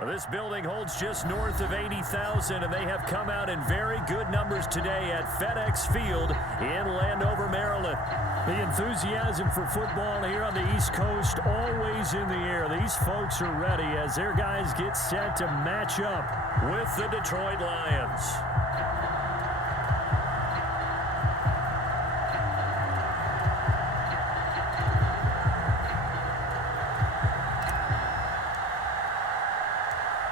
Well, this building holds just north of 80,000, and they have come out in very good numbers today at FedEx Field in Landover, Maryland. The enthusiasm for football here on the East Coast always in the air. These folks are ready as their guys get set to match up with the Detroit Lions.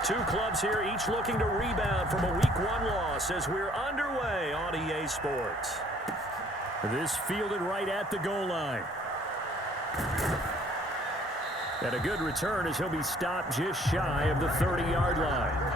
Two clubs here, each looking to rebound from a Week 1 loss as we're underway on EA Sports. This fielded right at the goal line. And a good return as he'll be stopped just shy of the 30-yard line.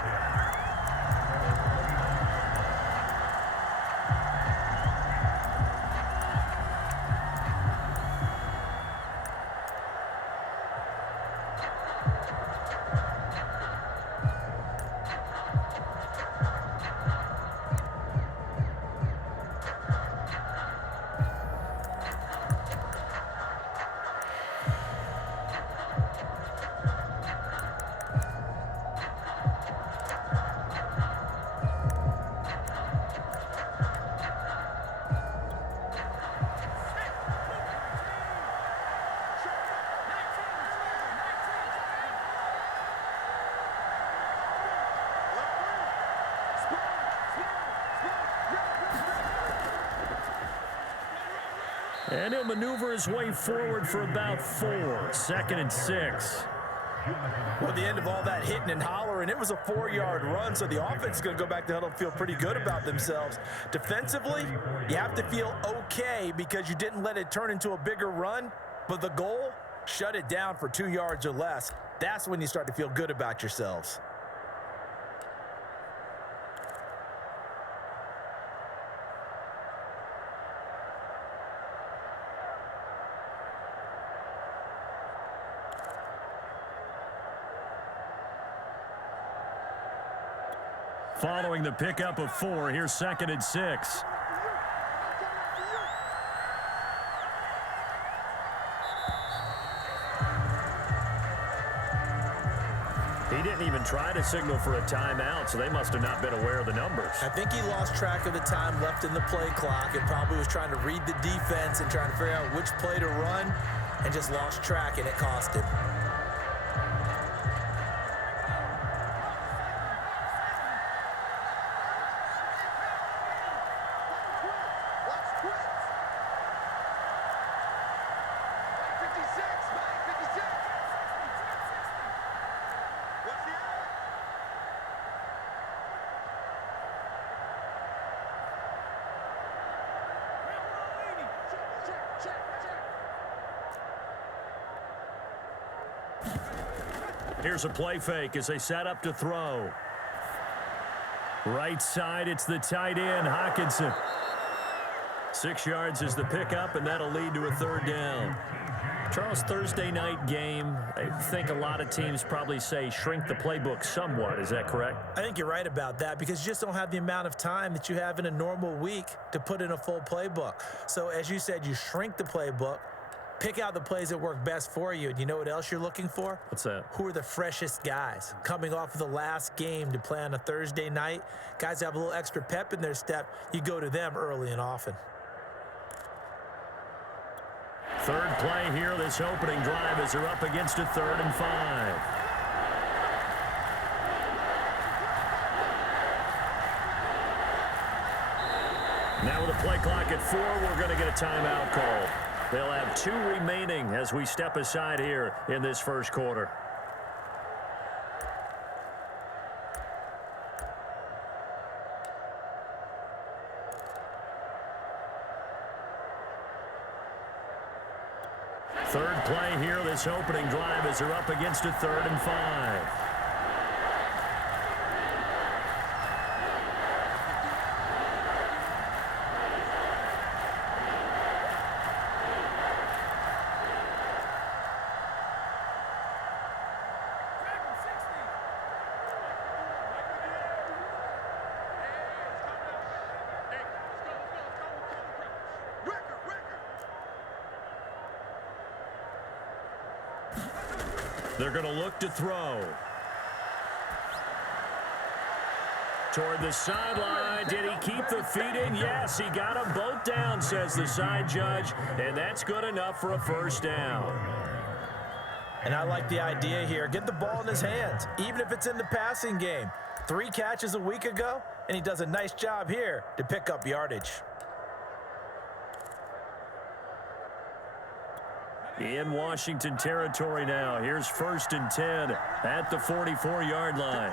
And he'll maneuver his way forward for about 4. 2nd and 6. Well, at the end of all that hitting and hollering, it was a 4-yard run, so the offense is going to go back to huddle and feel pretty good about themselves. Defensively, you have to feel okay because you didn't let it turn into a bigger run, but the goal, shut it down for 2 yards or less. That's when you start to feel good about yourselves. Following the pickup of 4, here's 2nd and 6. He didn't even try to signal for a timeout, so they must have not been aware of the numbers. I think he lost track of the time left in the play clock and probably was trying to read the defense and trying to figure out which play to run and just lost track, and it cost him. Here's a play fake as they set up to throw. Right side, it's the tight end, Hawkinson. 6 yards is the pickup, and that'll lead to a 3rd down. Charles, Thursday night game, I think a lot of teams probably say shrink the playbook somewhat. Is that correct? I think you're right about that because you just don't have the amount of time that you have in a normal week to put in a full playbook. So as you said, you shrink the playbook. Pick out the plays that work best for you. And you know what else you're looking for? What's that? Who are the freshest guys coming off of the last game to play on a Thursday night? Guys have a little extra pep in their step. You go to them early and often. 3rd play here, this opening drive as they're up against a 3rd and 5. Now with a play clock at 4, we're going to get a timeout call. They'll have 2 remaining as we step aside here in this first quarter. Third play here, this opening drive as they're up against a 3rd and 5. They're going to look to throw. Toward the sideline. Did he keep the feet in? Yes, he got them both down, says the side judge. And that's good enough for a first down. And I like the idea here. Get the ball in his hands, even if it's in the passing game. 3 catches a week ago, and he does a nice job here to pick up yardage. In Washington territory now. Here's 1st and 10 at the 44-yard line.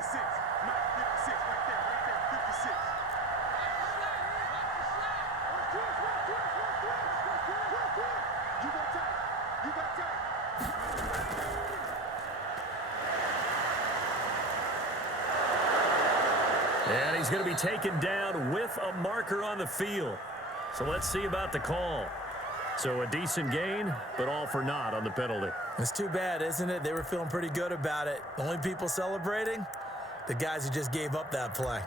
And he's going to be taken down with a marker on the field. So let's see about the call. So a decent gain, but all for naught on the penalty. It's too bad, isn't it? They were feeling pretty good about it. The only people celebrating, the guys who just gave up that play.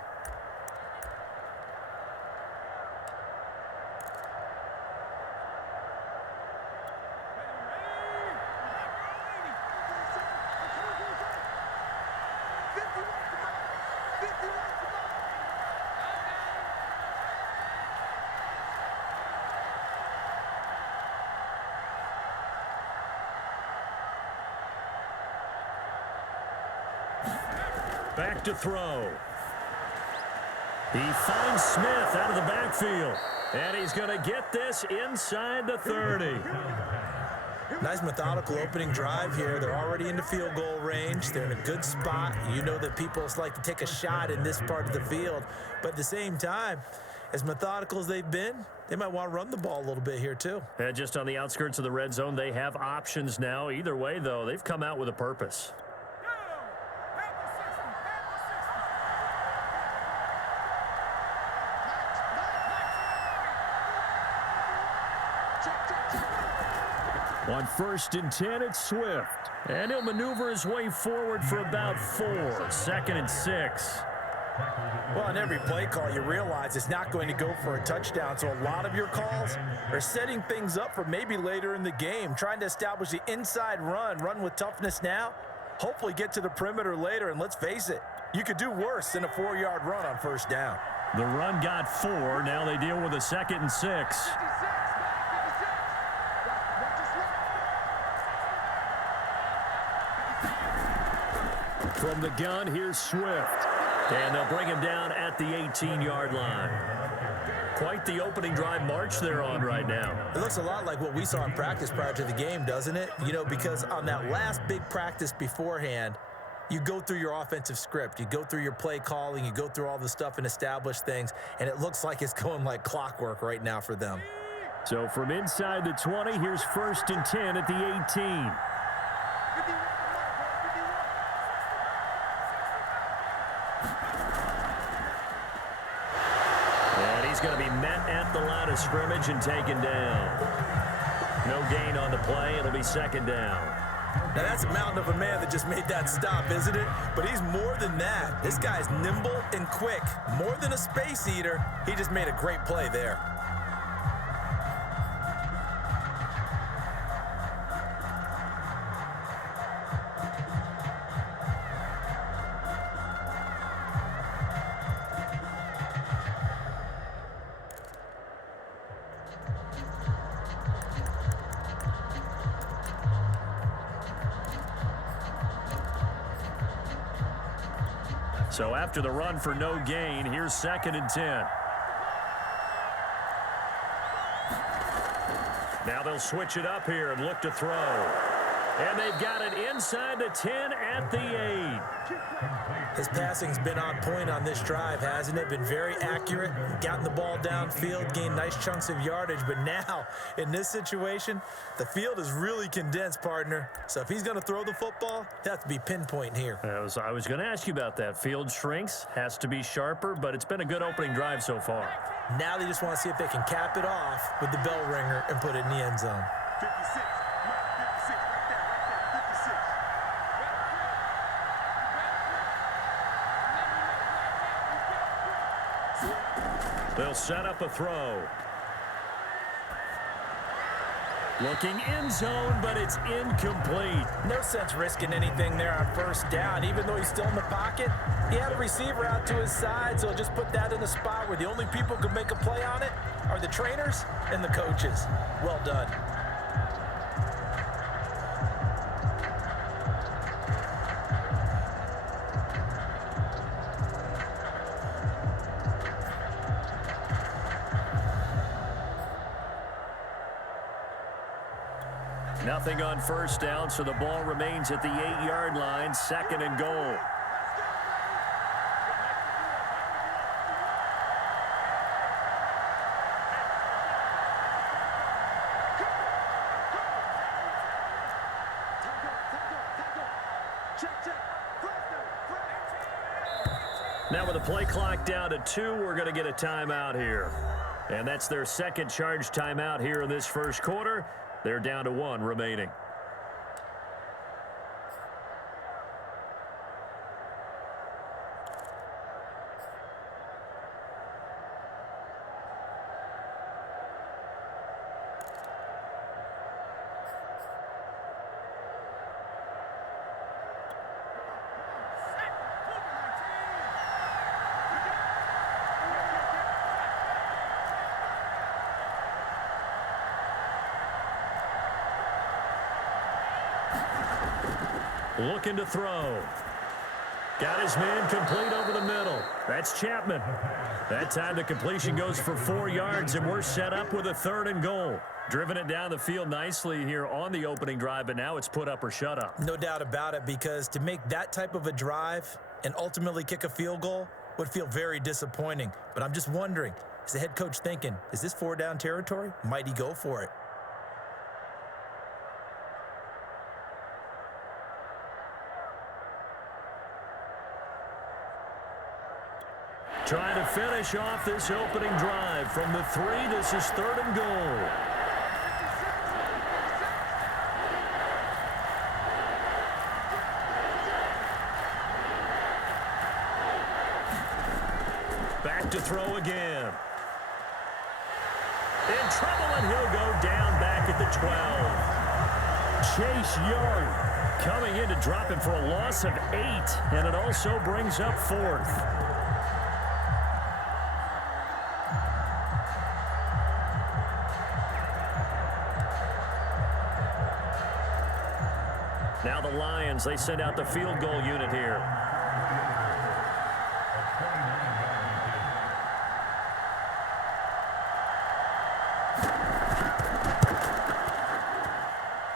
Back to throw. He finds Smith out of the backfield. And he's going to get this inside the 30. Nice methodical opening drive here. They're already in the field goal range. They're in a good spot. You know that people like to take a shot in this part of the field. But at the same time, as methodical as they've been, they might want to run the ball a little bit here too. And just on the outskirts of the red zone, they have options now. Either way, though, they've come out with a purpose. On 1st and 10, it's Swift. And he'll maneuver his way forward for about 4. 2nd and 6. Well, on every play call, you realize it's not going to go for a touchdown. So a lot of your calls are setting things up for maybe later in the game, trying to establish the inside run with toughness now, hopefully get to the perimeter later. And let's face it, you could do worse than a 4-yard run on 1st down. The run got 4. Now they deal with a 2nd and 6. From the gun, here's Swift. And they'll bring him down at the 18-yard line. Quite the opening drive march they're on right now. It looks a lot like what we saw in practice prior to the game, doesn't it? You know, because on that last big practice beforehand, you go through your offensive script. You go through your play calling. You go through all the stuff and establish things. And it looks like it's going like clockwork right now for them. So from inside the 20, here's 1st and 10 at the 18. Going to be met at the line of scrimmage and taken down. No gain on the play. It'll be 2nd down. Now that's a mountain of a man that just made that stop, isn't it? But he's more than that. This guy's nimble and quick. More than a space eater. He just made a great play there. So after the run for no gain, here's 2nd and 10. Now they'll switch it up here and look to throw. And they've got it inside the 10 at the 8. His passing's been on point on this drive, hasn't it? Been very accurate, gotten the ball downfield, gained nice chunks of yardage. But now, in this situation, the field is really condensed, partner. So if he's going to throw the football, he has to be pinpoint here. I was going to ask you about that. Field shrinks, has to be sharper, but it's been a good opening drive so far. Now they just want to see if they can cap it off with the bell ringer and put it in the end zone. 56. They'll set up a throw. Looking end zone, but it's incomplete. No sense risking anything there on first down. Even though he's still in the pocket, he had a receiver out to his side, so he'll just put that in a spot where the only people who can make a play on it are the trainers and the coaches. Well done. Nothing on first down, so the ball remains at the 8-yard line, 2nd and goal. Now with the play clock down to 2, we're going to get a timeout here. And that's their second charge timeout here in this first quarter. They're down to 1 remaining. Looking to throw. Got his man complete over the middle. That's Chapman. That time the completion goes for 4 yards, and we're set up with a 3rd and goal. Driven it down the field nicely here on the opening drive, but now it's put up or shut up. No doubt about it, because to make that type of a drive and ultimately kick a field goal would feel very disappointing. But I'm just wondering, is the head coach thinking, is this 4-down territory? Might he go for it? Trying to finish off this opening drive from the 3. This is 3rd and goal. Back to throw again. In trouble, and he'll go down back at the 12. Chase Young coming in to drop him for a loss of 8, and it also brings up 4th. Now the Lions, they send out the field goal unit here.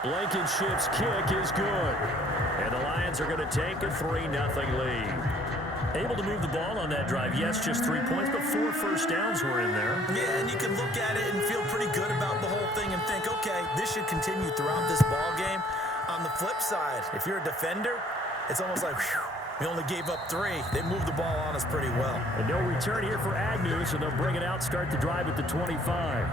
Blankenship's kick is good. And the Lions are going to take a 3-0 lead. Able to move the ball on that drive. Yes, just 3 points, but 4 first downs were in there. Yeah, and you can look at it and feel pretty good about the whole thing and think, okay, this should continue throughout this ball game. On the flip side, if you're a defender, it's almost like, whew, we only gave up 3. They moved the ball on us pretty well. And no return here for Agnew, so they'll bring it out, start the drive at the 25.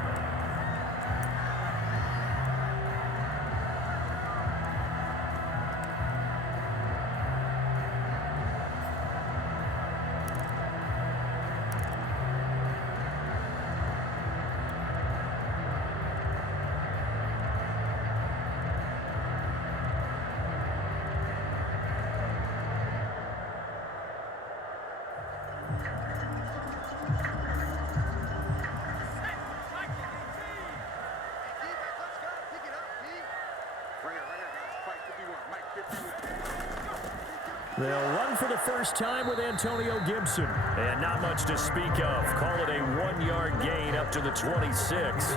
They'll run for the first time with Antonio Gibson. And not much to speak of. Call it a 1-yard gain up to the 26.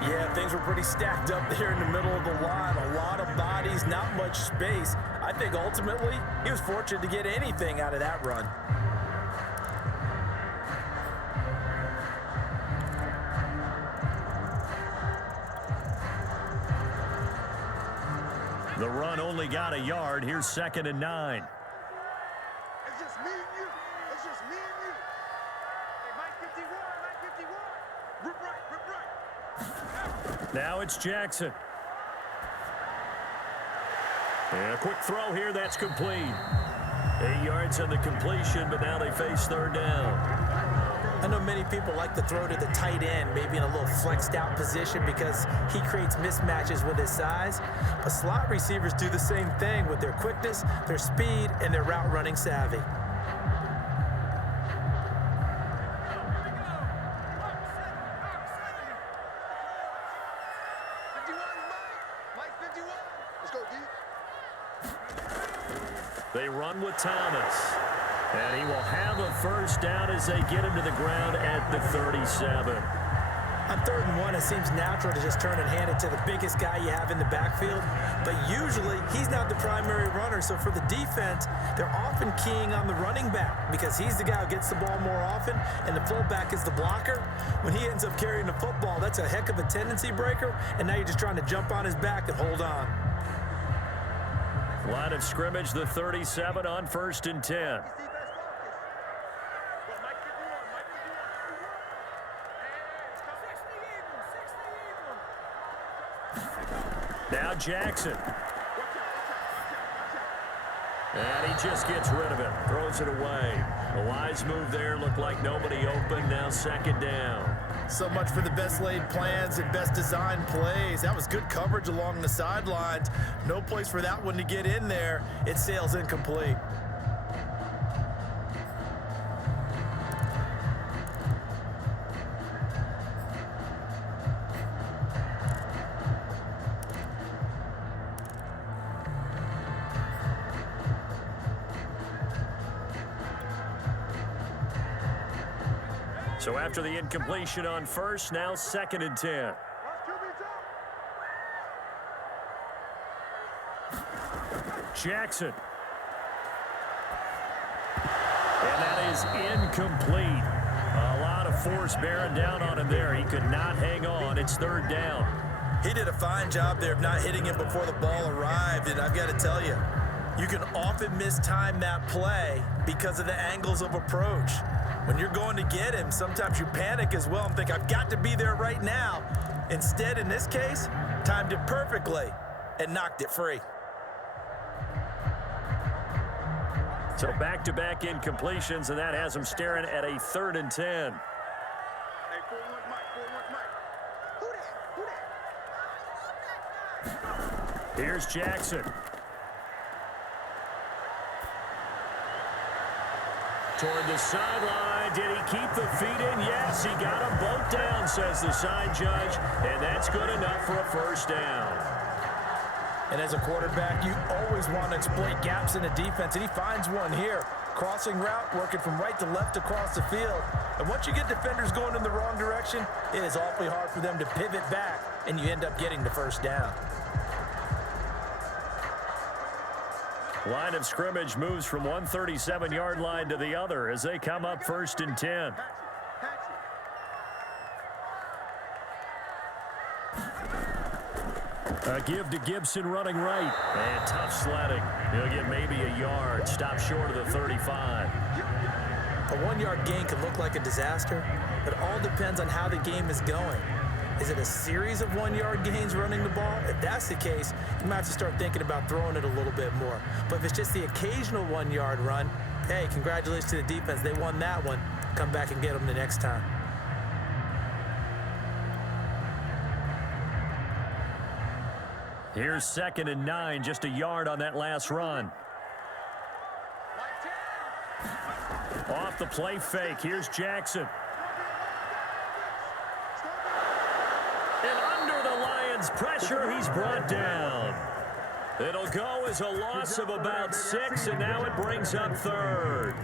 Yeah, things were pretty stacked up there in the middle of the line. A lot of bodies, not much space. I think ultimately he was fortunate to get anything out of that run. The run only got a yard. Here's 2nd and 9. It's just me and you. It's just me and you. Hey, Mike 51, Mike 51. Rip right. Now it's Jackson. And a quick throw here. That's complete. 8 yards on the completion, but now they face 3rd down. I know many people like to throw to the tight end, maybe in a little flexed out position because he creates mismatches with his size. But slot receivers do the same thing with their quickness, their speed, and their route running savvy. They run with Thomas. And he will have a first down as they get him to the ground at the 37. On 3rd and 1, it seems natural to just turn and hand it to the biggest guy you have in the backfield. But usually, he's not the primary runner. So for the defense, they're often keying on the running back because he's the guy who gets the ball more often, and the fullback is the blocker. When he ends up carrying the football, that's a heck of a tendency breaker, and now you're just trying to jump on his back and hold on. Line of scrimmage, the 37 on 1st and 10. Now Jackson. And he just gets rid of it. Throws it away. A wise move there. Looked like nobody open. Now 2nd down. So much for the best laid plans and best designed plays. That was good coverage along the sidelines. No place for that one to get in there. It sails incomplete. So after the incompletion on 1st, now 2nd and 10. Jackson. And that is incomplete. A lot of force bearing down on him there. He could not hang on. It's 3rd down. He did a fine job there of not hitting it before the ball arrived, and I've got to tell you, you can often mistime that play because of the angles of approach. When you're going to get him, sometimes you panic as well and think, I've got to be there right now. Instead, in this case, timed it perfectly and knocked it free. So back-to-back incompletions, and that has him staring at a 3rd and 10. Hey, 4-1 Mike, Here's Jackson. Toward the sideline. Did he keep the feet in? Yes, he got them both down, says the side judge, and that's good enough for a 1st down. And as a quarterback, you always want to exploit gaps in the defense, and he finds one here. Crossing route, working from right to left across the field. And once you get defenders going in the wrong direction, it is awfully hard for them to pivot back, and you end up getting the 1st down. Line of scrimmage moves from 137-yard line to the other as they come up 1st and 10. A give to Gibson running right. And tough sledding. He'll get maybe a yard. Stop short of the 35. A 1-yard gain can look like a disaster, but it all depends on how the game is going. Is it a series of 1-yard gains running the ball? If that's the case, you might have to start thinking about throwing it a little bit more. But if it's just the occasional 1-yard run, hey, congratulations to the defense. They won that one. Come back and get them the next time. Here's 2nd and 9, just a yard on that last run. Off the play fake, here's Jackson. And under the Lions' pressure, he's brought down. It'll go as a loss of about 6, and now it brings up 3rd.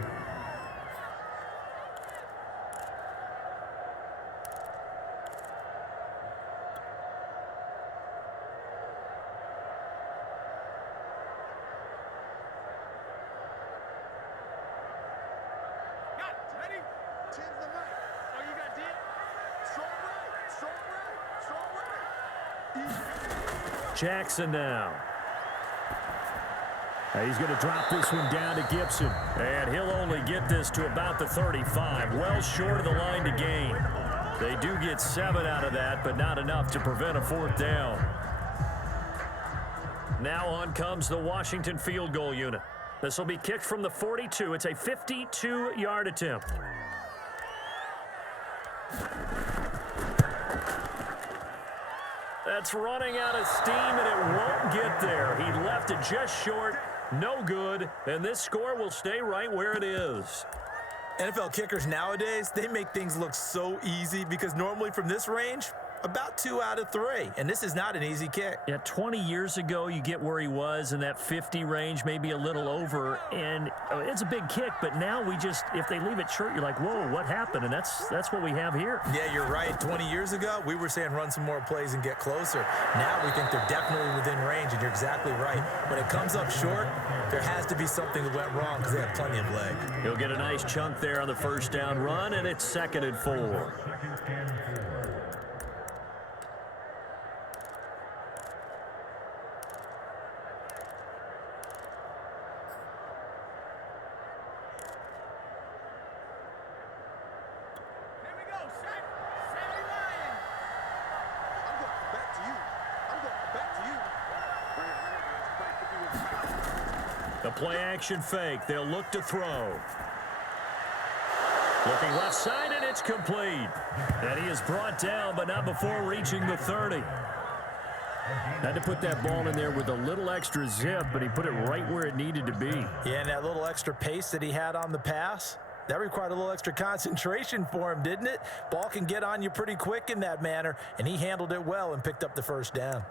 Jackson now. He's going to drop this one down to Gibson. And he'll only get this to about the 35. Well short of the line to gain. They do get 7 out of that, but not enough to prevent a 4th down. Now on comes the Washington field goal unit. This will be kicked from the 42. It's a 52-yard attempt. That's running out of steam, and it won't get there. He left it just short. No good, and this score will stay right where it is. NFL kickers nowadays, they make things look so easy because normally from this range, about 2 out of 3, and this is not an easy kick. Yeah, 20 years ago, you get where he was in that 50 range, maybe a little over, and it's a big kick, but now we just, if they leave it short, you're like, whoa, what happened? And that's what we have here. Yeah, you're right. 20 years ago, we were saying run some more plays and get closer. Now we think they're definitely within range, and you're exactly right. When it comes up short, there has to be something that went wrong because they have plenty of leg. He'll get a nice chunk there on the first down run, and it's 2nd and 4. The play-action fake. They'll look to throw. Looking left side, and it's complete. And he is brought down, but not before reaching the 30. Had to put that ball in there with a little extra zip, but he put it right where it needed to be. Yeah, and that little extra pace that he had on the pass, that required a little extra concentration for him, didn't it? Ball can get on you pretty quick in that manner, and he handled it well and picked up the first down.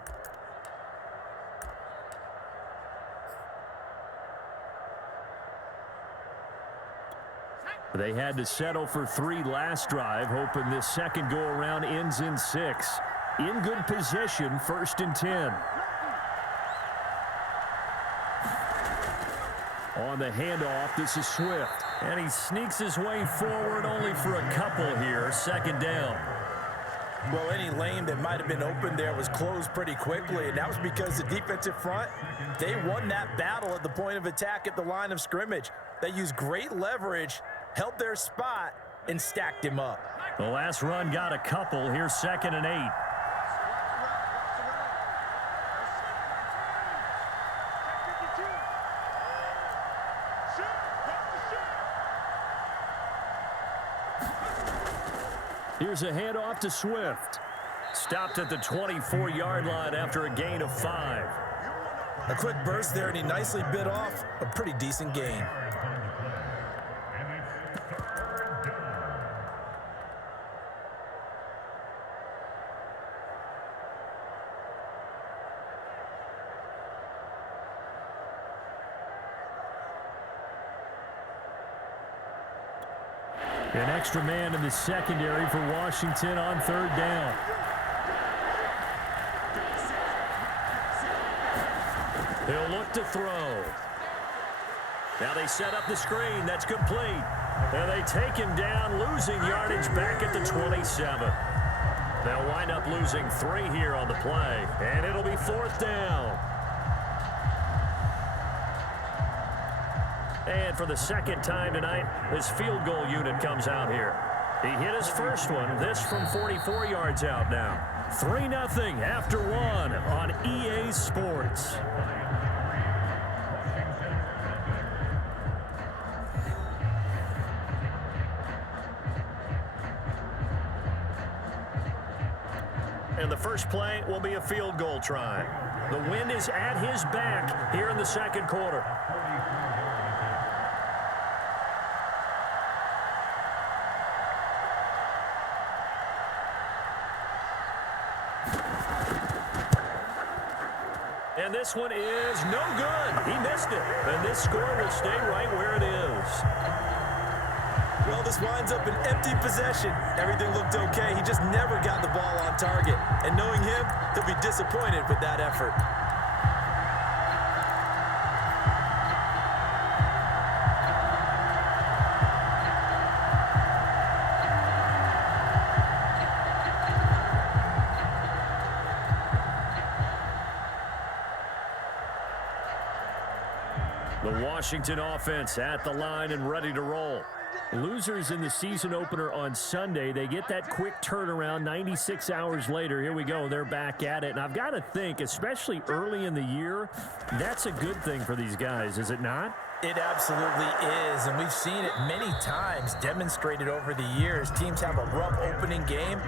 They had to settle for 3 last drive, hoping this second go-around ends in 6. In good position, 1st and 10. On the handoff, this is Swift. And he sneaks his way forward only for a couple here. 2nd down. Well, any lane that might have been open there was closed pretty quickly, and that was because the defensive front, they won that battle at the point of attack at the line of scrimmage. They used great leverage, held their spot, and stacked him up. The last run got a couple. Here's 2nd and 8. Here's a handoff to Swift. Stopped at the 24-yard line after a gain of 5. A quick burst there, and he nicely bit off a pretty decent gain. An extra man in the secondary for Washington on 3rd down. He'll look to throw. Now they set up the screen. That's complete. And they take him down, losing yardage back at the 27. They'll wind up losing 3 here on the play. And it'll be 4th down. And for the 2nd time tonight, his field goal unit comes out here. He hit his first one, this from 44 yards out now. 3-0 after 1 on EA Sports. And the first play will be a field goal try. The wind is at his back here in the 2nd quarter. And this one is no good. He missed it. And this score will stay right where it is. Well, this winds up an empty possession. Everything looked okay. He just never got the ball on target. And knowing him, he'll be disappointed with that effort. The Washington offense at the line and ready to roll. Losers in the season opener on Sunday. They get that quick turnaround 96 hours later. Here we go. They're back at it. And I've got to think, especially early in the year, that's a good thing for these guys, is it not? It absolutely is, and we've seen it many times demonstrated over the years. Teams have a rough opening game,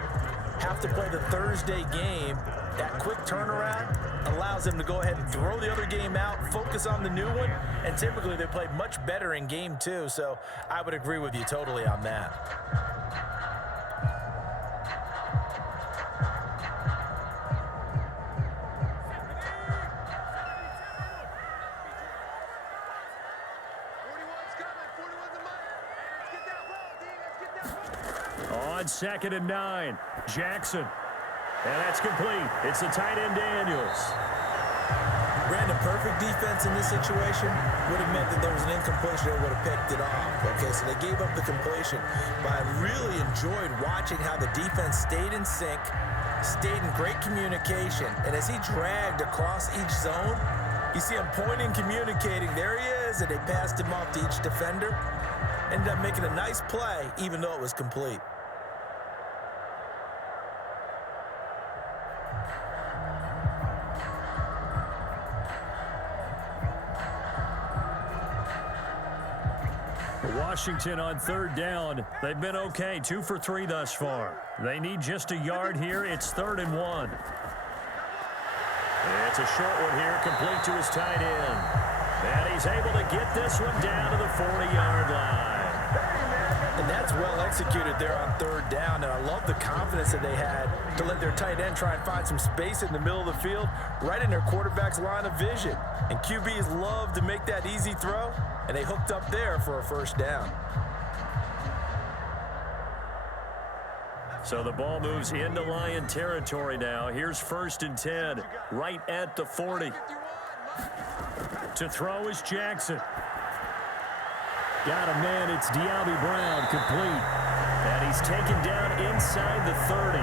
have to play the Thursday game. That quick turnaround allows them to go ahead and throw the other game out, focus on the new one, and typically they play much better in game two, so I would agree with you totally on that. On 2nd and 9, Jackson. And that's complete. It's the tight end, Daniels. Brandon, perfect defense in this situation would have meant that there was an incompletion that would have picked it off. Okay, so they gave up the completion. But I really enjoyed watching how the defense stayed in sync, stayed in great communication. And as he dragged across each zone, you see him pointing, communicating. There he is, and they passed him off to each defender. Ended up making a nice play, even though it was complete. Washington on 3rd down. They've been okay, 2 for 3 thus far. They need just a yard here. It's 3rd and 1. It's a short one here, complete to his tight end. And he's able to get this one down to the 40-yard line. And that's well executed there on 3rd down, and I love the confidence that they had to let their tight end try and find some space in the middle of the field, right in their quarterback's line of vision. And QBs love to make that easy throw, and they hooked up there for a 1st down. So the ball moves into Lion territory now. Here's 1st and 10, right at the 40. To throw is Jackson. Got a man, it's De'Ami Brown, complete. And he's taken down inside the 30.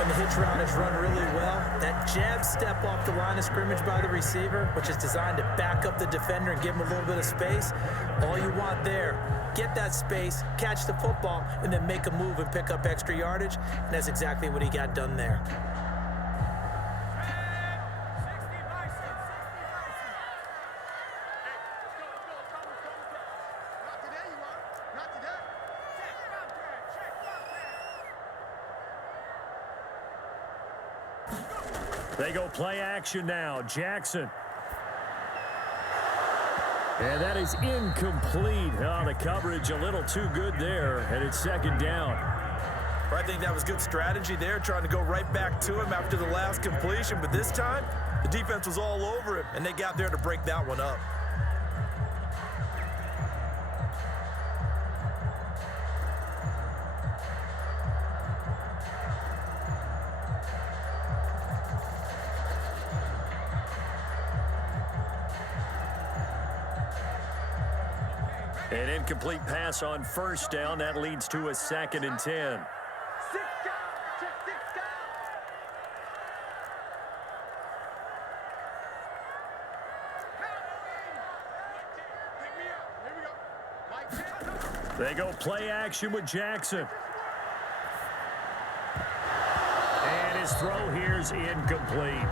And the hitch route is run really well. That jab step off the line of scrimmage by the receiver, which is designed to back up the defender and give him a little bit of space. All you want there, get that space, catch the football, and then make a move and pick up extra yardage. And that's exactly what he got done there. They go play action now. Jackson. And that is incomplete. Oh, the coverage a little too good there, and it's 2nd down. I think that was good strategy there, trying to go right back to him after the last completion. But this time, the defense was all over him, and they got there to break that one up. An incomplete pass on 1st down. That leads to a 2nd and 10. They go play action with Jackson. And his throw here's incomplete.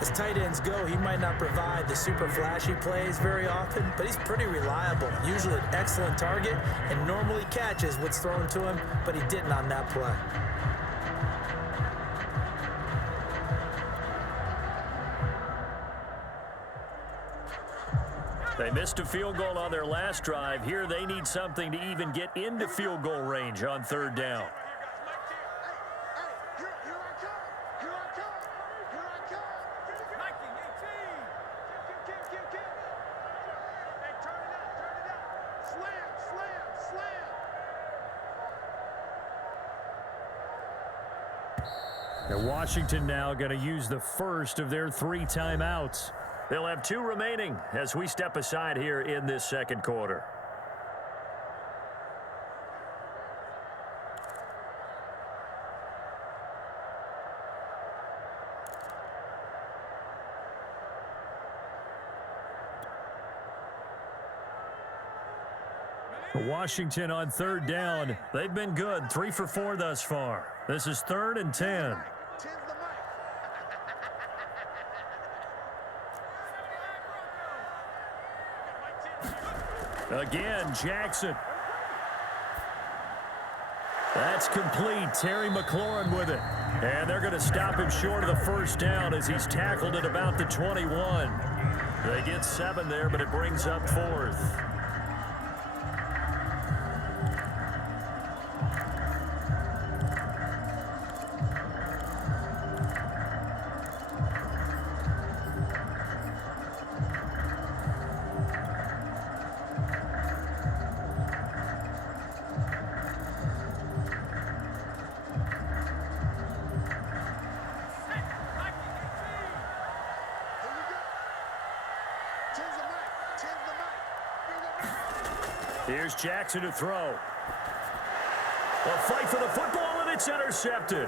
As tight ends go, he might not provide the super flashy plays very often, but he's pretty reliable. Usually an excellent target and normally catches what's thrown to him, but he didn't on that play. They missed a field goal on their last drive. Here they need something to even get into field goal range on 3rd down. And Washington now going to use the first of their 3 timeouts. They'll have 2 remaining as we step aside here in this 2nd quarter. Washington on 3rd down. They've been good, 3 for 4 thus far. This is 3rd and 10. Again, Jackson. That's complete. Terry McLaurin with it. And they're going to stop him short of the first down as he's tackled at about the 21. They get 7 there, but it brings up 4th. Here's Jackson to throw. A fight for the football, and it's intercepted.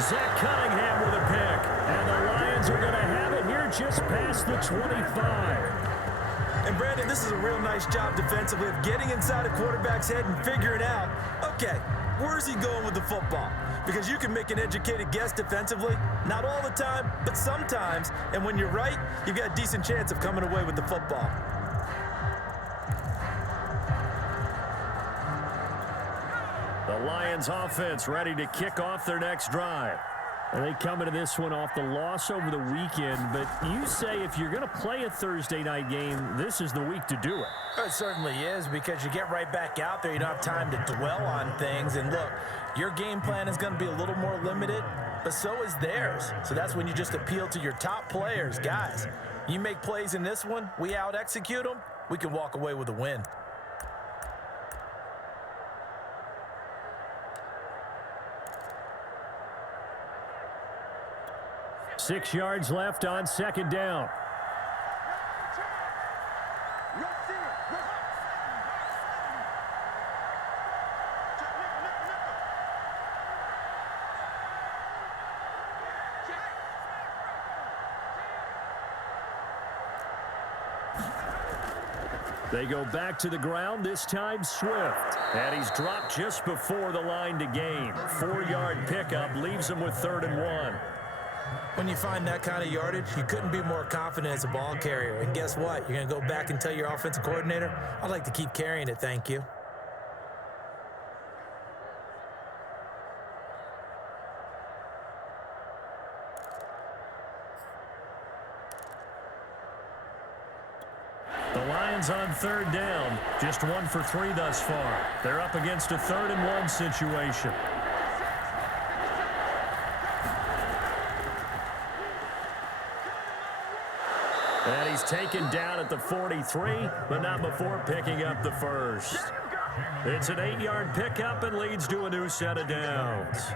Zach Cunningham with a pick. And the Lions are going to have it here just past the 25. And, Brandon, this is a real nice job defensively of getting inside a quarterback's head and figuring out, okay, where's he going with the football? Because you can make an educated guess defensively, not all the time, but sometimes. And when you're right, you've got a decent chance of coming away with the football. The Lions offense ready to kick off their next drive. And they come into this one off the loss over the weekend, but you say if you're going to play a Thursday night game, this is the week to do it. It certainly is, because you get right back out there. You don't have time to dwell on things. And look, your game plan is going to be a little more limited, but so is theirs. So that's when you just appeal to your top players. Guys, you make plays in this one, we out-execute them, we can walk away with a win. 6 yards left on second down. They go back to the ground, this time Swift. And he's dropped just before the line to gain. 4-yard pickup leaves him with 3rd and 1. When you find that kind of yardage, you couldn't be more confident as a ball carrier. And guess what? You're going to go back and tell your offensive coordinator, I'd like to keep carrying it, thank you. The Lions on 3rd down, just 1 for 3 thus far. They're up against a 3rd and 1 situation. And he's taken down at the 43, but not before picking up the first. It's an 8-yard pickup and leads to a new set of downs.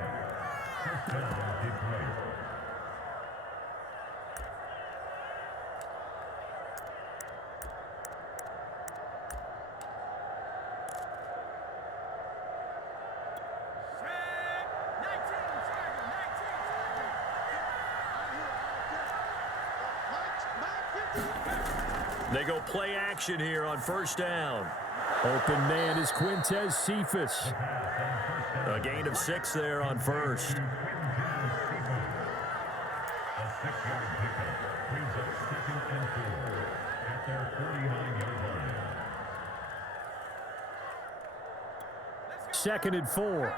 They go play action here on 1st down. Open man is Quintez Cephas. A gain of 6 there on 1st. Second and 4.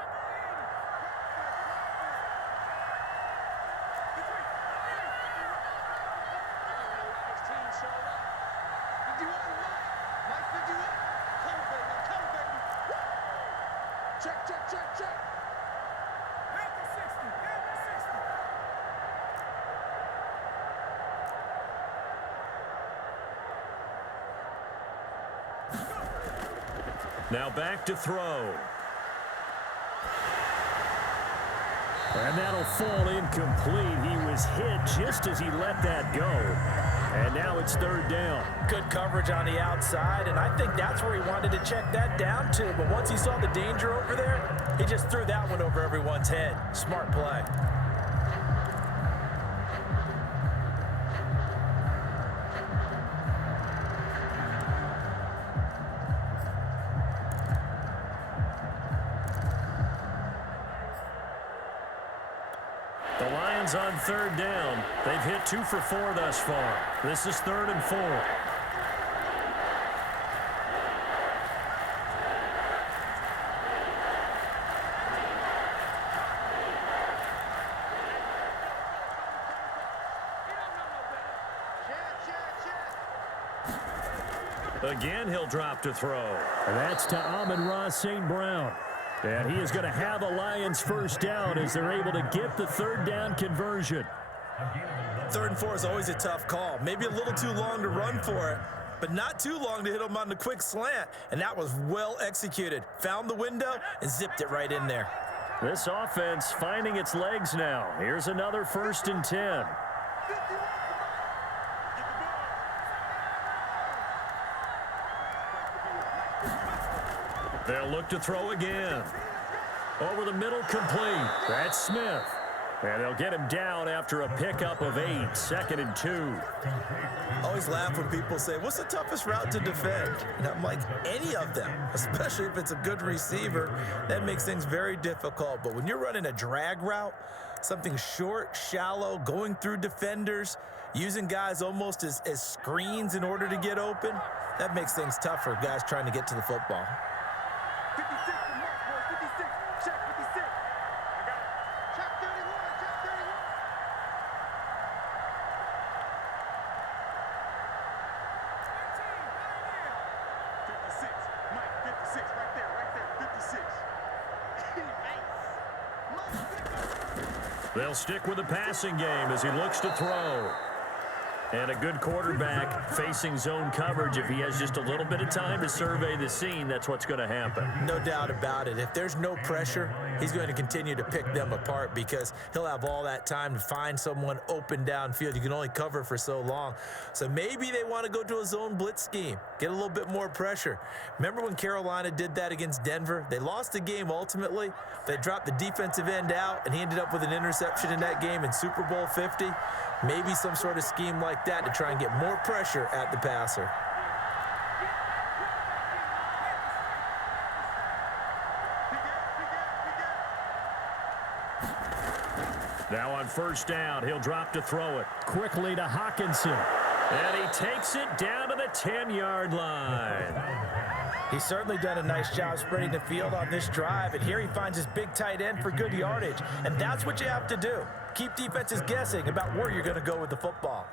Now back to throw. And that'll fall incomplete. He was hit just as he let that go. And now it's 3rd down. Good coverage on the outside, and I think that's where he wanted to check that down to. But once he saw the danger over there, he just threw that one over everyone's head. Smart play. The Lions on 3rd down. They've hit 2 for 4 thus far. This is 3rd and 4. Again, he'll drop to throw. And that's to Amon-Ra St. Brown. And he is going to have a Lions first down as they're able to get the third down conversion. 3rd and 4 is always a tough call. Maybe a little too long to run for it, but not too long to hit him on the quick slant. And that was well executed. Found the window and zipped it right in there. This offense finding its legs now. Here's another 1st and 10. They'll look to throw again. Over the middle, complete. That's Smith. And they'll get him down after a pickup of 8, 2nd and 2. Always laugh when people say, what's the toughest route to defend? And I'm like, any of them, especially if it's a good receiver. That makes things very difficult. But when you're running a drag route, something short, shallow, going through defenders, using guys almost as screens in order to get open, that makes things tough for guys trying to get to the football. 56 to mark, boy. 56. Check 56. I got it. Check 31. Check 31. 56. Mike, 56. Right there. Right there. 56. Nice. They'll stick with the passing game as he looks to throw. And a good quarterback facing zone coverage. If he has just a little bit of time to survey the scene, that's what's going to happen. No doubt about it. If there's no pressure, he's going to continue to pick them apart because he'll have all that time to find someone open downfield. You can only cover for so long. So maybe they want to go to a zone blitz scheme, get a little bit more pressure. Remember when Carolina did that against Denver? They lost the game ultimately. They dropped the defensive end out, and he ended up with an interception in that game in Super Bowl 50. Maybe some sort of scheme like that to try and get more pressure at the passer. Now on 1st down, he'll drop to throw it. Quickly to Hockenson. And he takes it down to the 10-yard line. He's certainly done a nice job spreading the field on this drive, and here he finds his big tight end for good yardage. And that's what you have to do. Keep defenses guessing about where you're going to go with the football.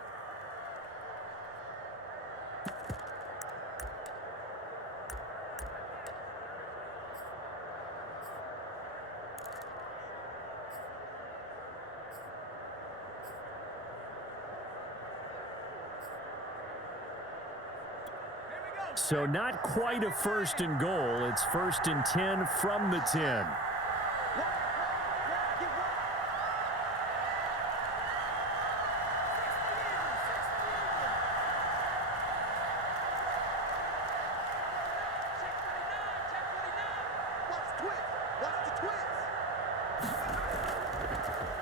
So not quite a 1st and goal. It's 1st and 10 from the 10.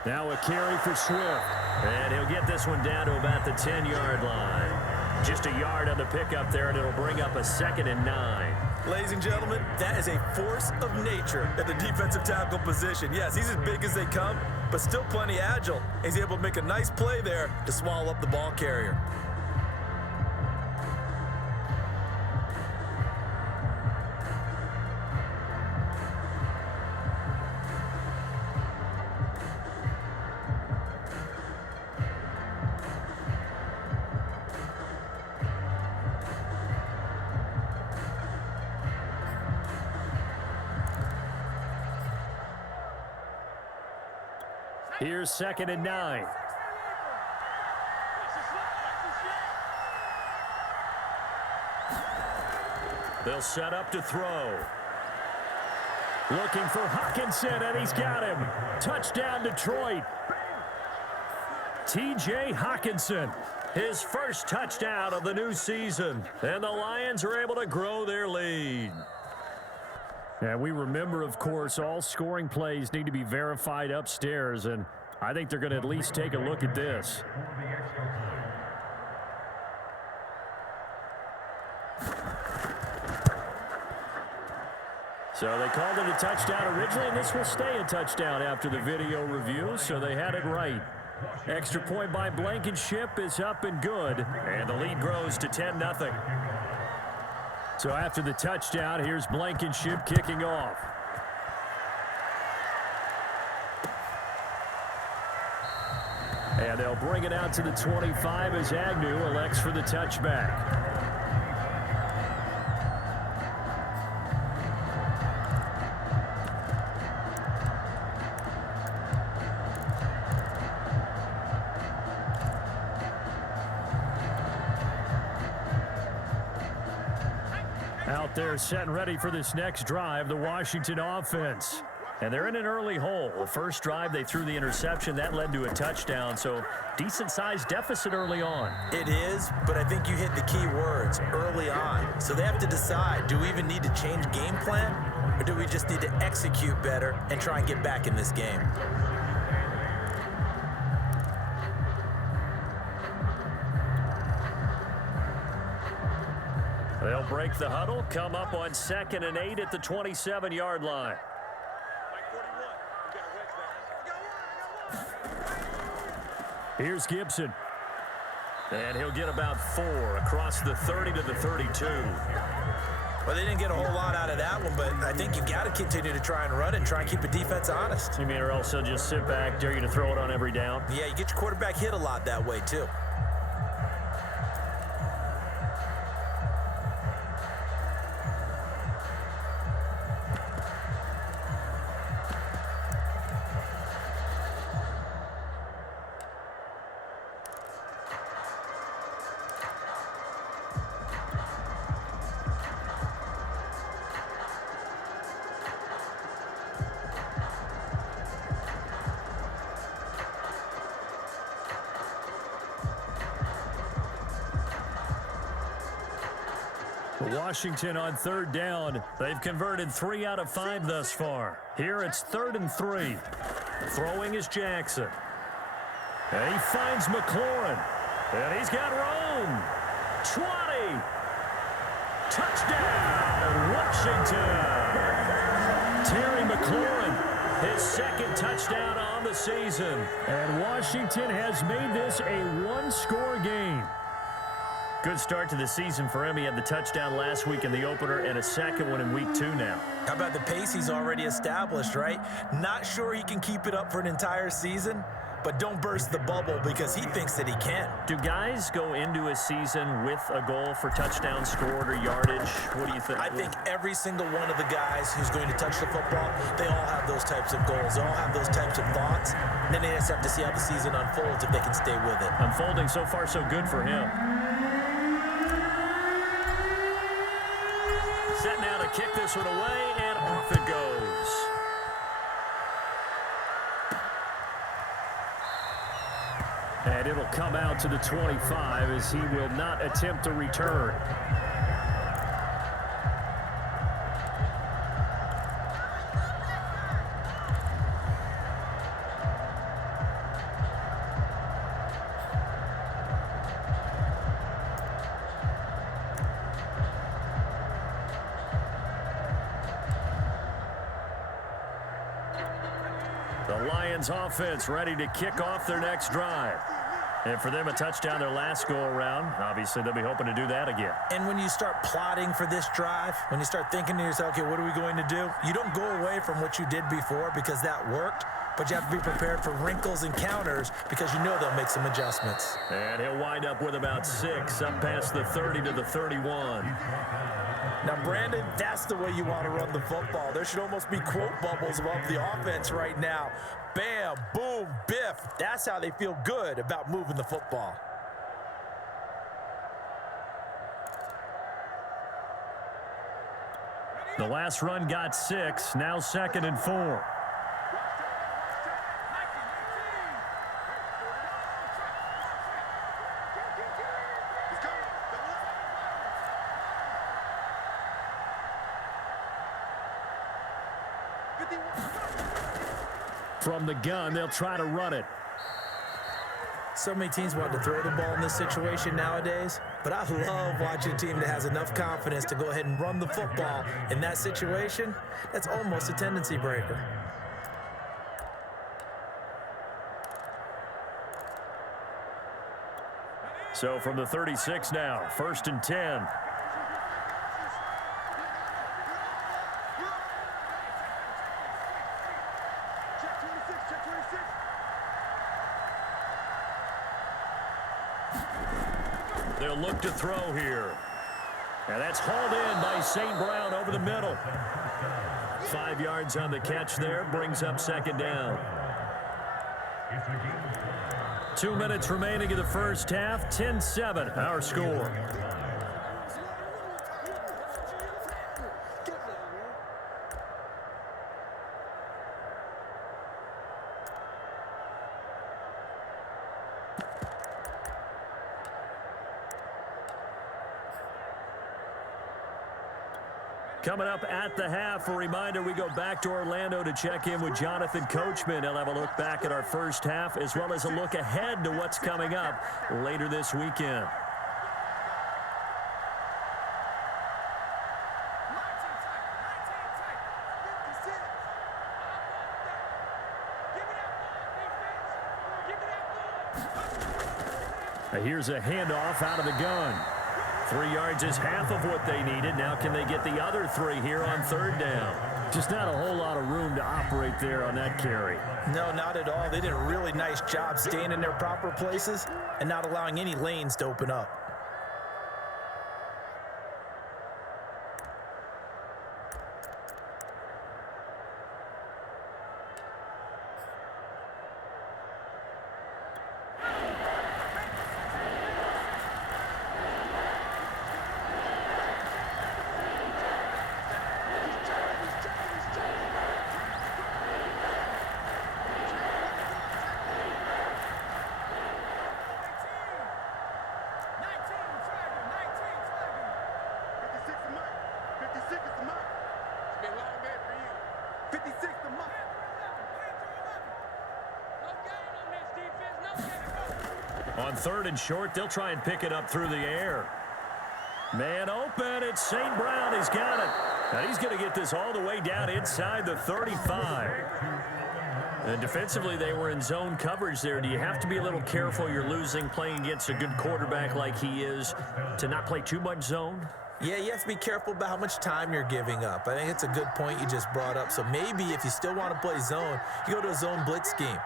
Now a carry for Swift. And he'll get this one down to about the 10-yard line. Just a yard on the pickup there, and it'll bring up a 2nd and 9. Ladies and gentlemen, that is a force of nature at the defensive tackle position. Yes, he's as big as they come, but still plenty agile. He's able to make a nice play there to swallow up the ball carrier. Here's 2nd and 9. They'll set up to throw. Looking for Hockenson, and he's got him. Touchdown, Detroit. T.J. Hockenson, his first touchdown of the new season. And the Lions are able to grow their lead. And we remember, of course, all scoring plays need to be verified upstairs, and I think they're going to at least take a look at this. So they called it a touchdown originally, and this will stay a touchdown after the video review, so they had it right. Extra point by Blankenship is up and good, and the lead grows to 10-0. So after the touchdown, here's Blankenship kicking off. And they'll bring it out to the 25 as Agnew elects for the touchback. Out there set and ready for this next drive, the Washington offense. And they're in an early hole. The first drive, they threw the interception. That led to a touchdown, so decent-sized deficit early on. It is, but I think you hit the key words, early on. So they have to decide, do we even need to change game plan, or do we just need to execute better and try and get back in this game? They'll break the huddle, come up on 2nd and 8 at the 27-yard line. Here's Gibson. And he'll get about 4 across the 30 to the 32. Well, they didn't get a whole lot out of that one, but I think you got to continue to try and run and try and keep the defense honest. You mean, or else they'll just sit back, dare you to throw it on every down? Yeah, you get your quarterback hit a lot that way, too. Washington on 3rd down. They've converted 3 out of 5 thus far. Here it's 3rd and 3. Throwing is Jackson. And he finds McLaurin. And he's got Rome. 20. Touchdown, Washington. Terry McLaurin, his 2nd touchdown on the season. And Washington has made this a one-score game. Good start to the season for him. He had the touchdown last week in the opener and a second one in week 2 now. How about the pace he's already established, right? Not sure he can keep it up for an entire season, but don't burst the bubble because he thinks that he can. Do guys go into a season with a goal for touchdowns scored or yardage? What do you think? I think every single one of the guys who's going to touch the football, they all have those types of goals. They all have those types of thoughts. And then they just have to see how the season unfolds if they can stay with it. Unfolding so far so good for him. Set now to kick this one away, and off it goes. And it'll come out to the 25 as he will not attempt to return. The Lions offense ready to kick off their next drive. And for them, a touchdown their last go-around. Obviously, they'll be hoping to do that again. And when you start plotting for this drive, when you start thinking to yourself, okay, what are we going to do? You don't go away from what you did before because that worked, but you have to be prepared for wrinkles and counters because you know they'll make some adjustments. And he'll wind up with about 6 up past the 30 to the 31. Now, Brandon, that's the way you want to run the football. There should almost be quote bubbles above the offense right now. Bam, boom, biff. That's how they feel good about moving the football. The last run got 6, now 2nd and 4. From the gun, they'll try to run it. So many teams want to throw the ball in this situation nowadays, but I love watching a team that has enough confidence to go ahead and run the football in that situation. That's almost a tendency breaker. So from the 36 now, 1st and 10. They'll look to throw here. And that's hauled in by St. Brown over the middle. 5 yards on the catch there, brings up 2nd down. 2 minutes remaining in the first half, 10-7, our score. Coming up at the half, a reminder, we go back to Orlando to check in with Jonathan Coachman. He'll have a look back at our first half as well as a look ahead to what's coming up later this weekend. Here's a handoff out of the gun. 3 yards is half of what they needed. Now can they get the other 3 here on third down? Just not a whole lot of room to operate there on that carry. No, not at all. They did a really nice job staying in their proper places and not allowing any lanes to open up. On third and short, they'll try and pick it up through the air. Man open, it's St. Brown. He's got it. Now he's going to get this all the way down inside the 35. And defensively, they were in zone coverage there. Do you have to be a little careful? You're losing playing against a good quarterback like he is to not play too much zone? Yeah, you have to be careful about how much time you're giving up. I think it's a good point you just brought up. So maybe if you still want to play zone, you go to a zone blitz scheme.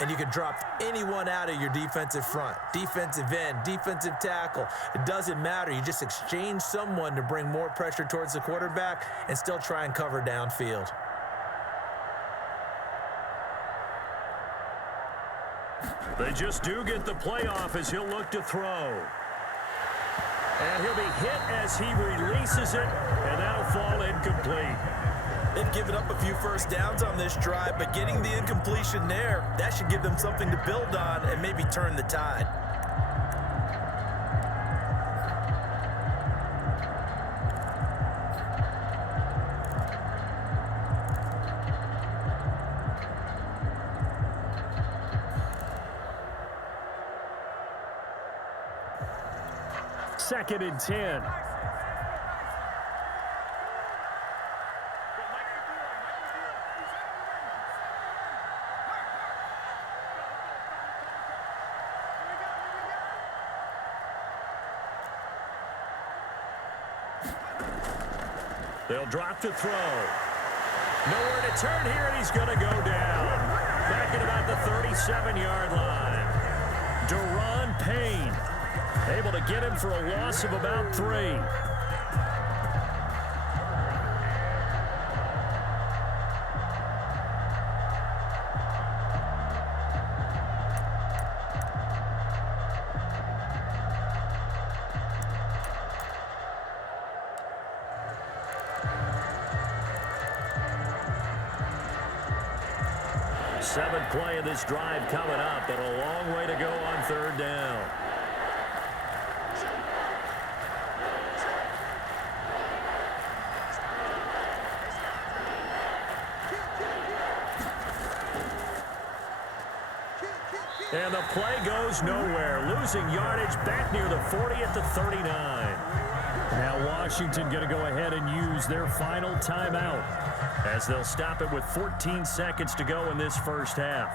And you can drop anyone out of your defensive front, defensive end, defensive tackle. It doesn't matter. You just exchange someone to bring more pressure towards the quarterback and still try and cover downfield. They just do get the playoff as he'll look to throw. And he'll be hit as he releases it, and that'll fall incomplete. They've given up a few first downs on this drive, but getting the incompletion there, that should give them something to build on and maybe turn the tide. Second and 10. They'll drop to throw. Nowhere to turn here, and he's going to go down. Back at about the 37-yard line. Deron Payne able to get him for a loss of about 3. Seventh play of this drive coming up, but a long way to go on third down. And the play goes nowhere, losing yardage back near the 40 at the 39. Now Washington going to go ahead and use their final timeout as they'll stop it with 14 seconds to go in this first half.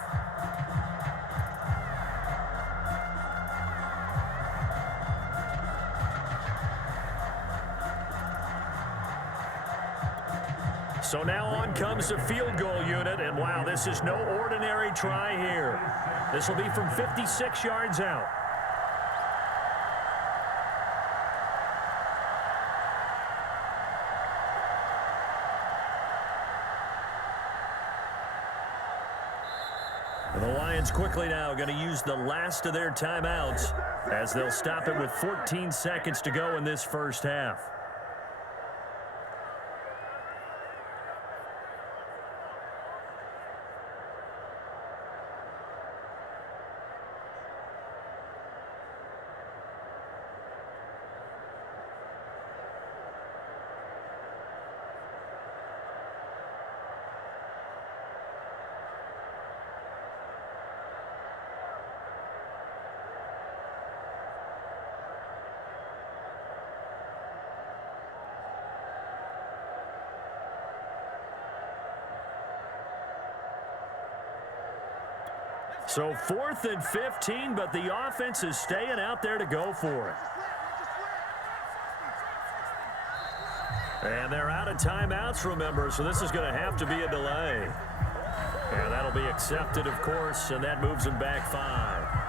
So now on comes the field goal unit, and wow, this is no ordinary try here. This will be from 56 yards out. And the Lions quickly now going to use the last of their timeouts as they'll stop it with 14 seconds to go in this first half. So 4th and 15, but the offense is staying out there to go for it. And they're out of timeouts, remember, so this is going to have to be a delay. And that'll be accepted, of course, and that moves them back 5.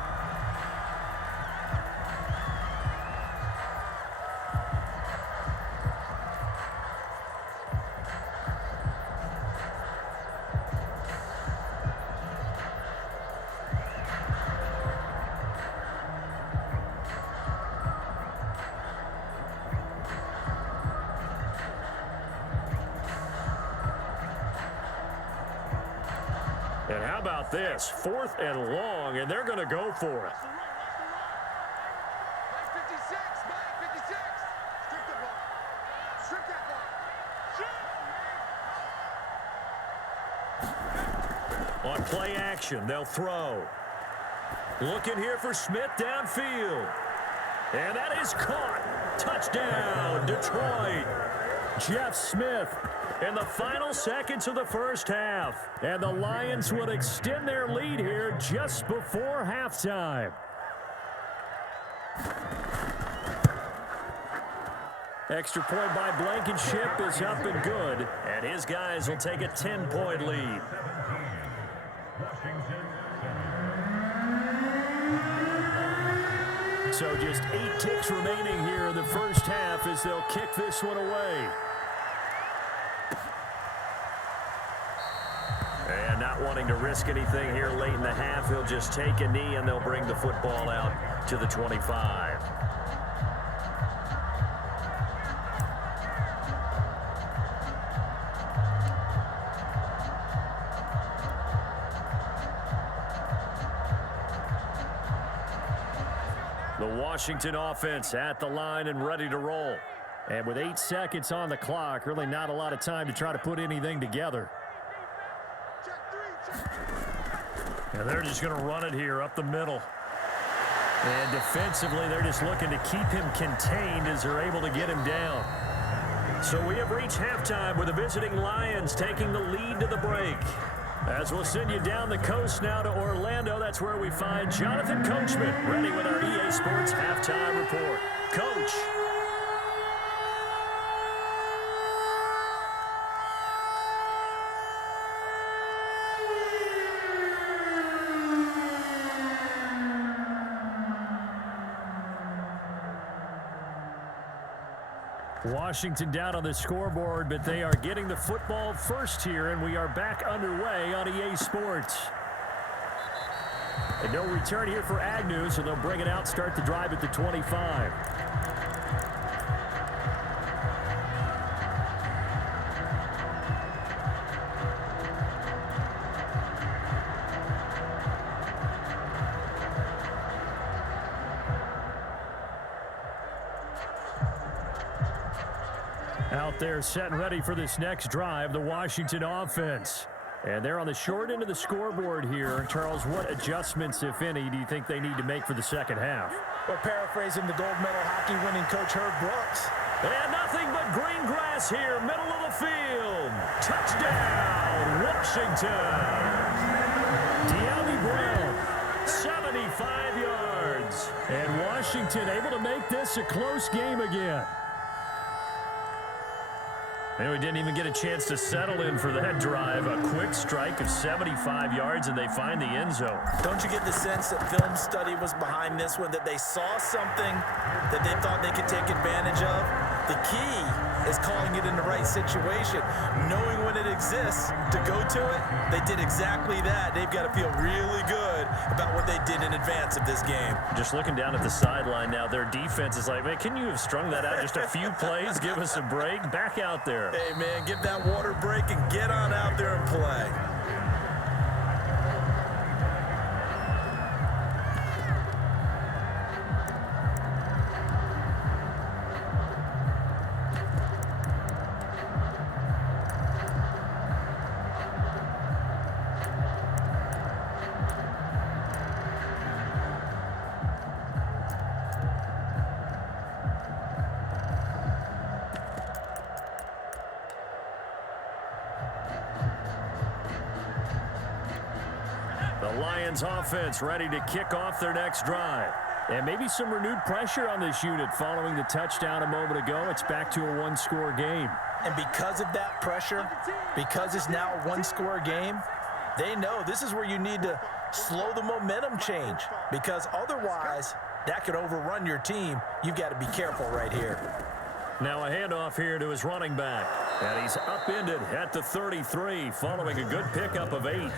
And how about this? 4th and long, and they're going to go for it. 56, 56. Strip the ball. Strip that ball. On play action, they'll throw. Looking here for Smith downfield. And that is caught. Touchdown, Detroit. Jeff Smith in the final seconds of the first half. And the Lions would extend their lead here just before halftime. Extra point by Blankenship is up and good. And his guys will take a 10-point lead. So just 8 ticks remaining here in the first half as they'll kick this one away. And not wanting to risk anything here late in the half, he'll just take a knee and they'll bring the football out to the 25. The Washington offense at the line and ready to roll. And with 8 seconds on the clock, really not a lot of time to try to put anything together. And they're just going to run it here up the middle. And defensively, they're just looking to keep him contained as they're able to get him down. So we have reached halftime with the visiting Lions taking the lead to the break. As we'll send you down the coast now to Orlando, that's where we find Jonathan Coachman ready with our EA Sports Halftime Report. Coach. Washington down on the scoreboard, but they are getting the football first here, and we are back underway on EA Sports. And no return here for Agnew, so they'll bring it out, start the drive at the 25. Out there set and ready for this next drive, the Washington offense. And they're on the short end of the scoreboard here. Charles, what adjustments, if any, do you think they need to make for the second half? Well, paraphrasing the gold medal hockey winning coach Herb Brooks. And nothing but green grass here, middle of the field. Touchdown, Washington. De'Ami Brown, 75 yards. And Washington able to make this a close game again. And we didn't even get a chance to settle in for that drive. A quick strike of 75 yards, and they find the end zone. Don't you get the sense that film study was behind this one, that they saw something that they thought they could take advantage of? The key is calling it in the right situation. Knowing when it exists to go to it, they did exactly that. They've got to feel really good about what they did in advance of this game. Just looking down at the sideline now, their defense is like, man, can you have strung that out just a few plays? Give us a break. Back out there. Hey, man, give that water break and get on out there and play. Lions offense ready to kick off their next drive. And maybe some renewed pressure on this unit following the touchdown a moment ago. It's back to a one-score game. And because of that pressure, because it's now a one-score game, they know this is where you need to slow the momentum change, because otherwise that could overrun your team. You've got to be careful right here. Now a handoff here to his running back. And he's upended at the 33 following a good pickup of 8.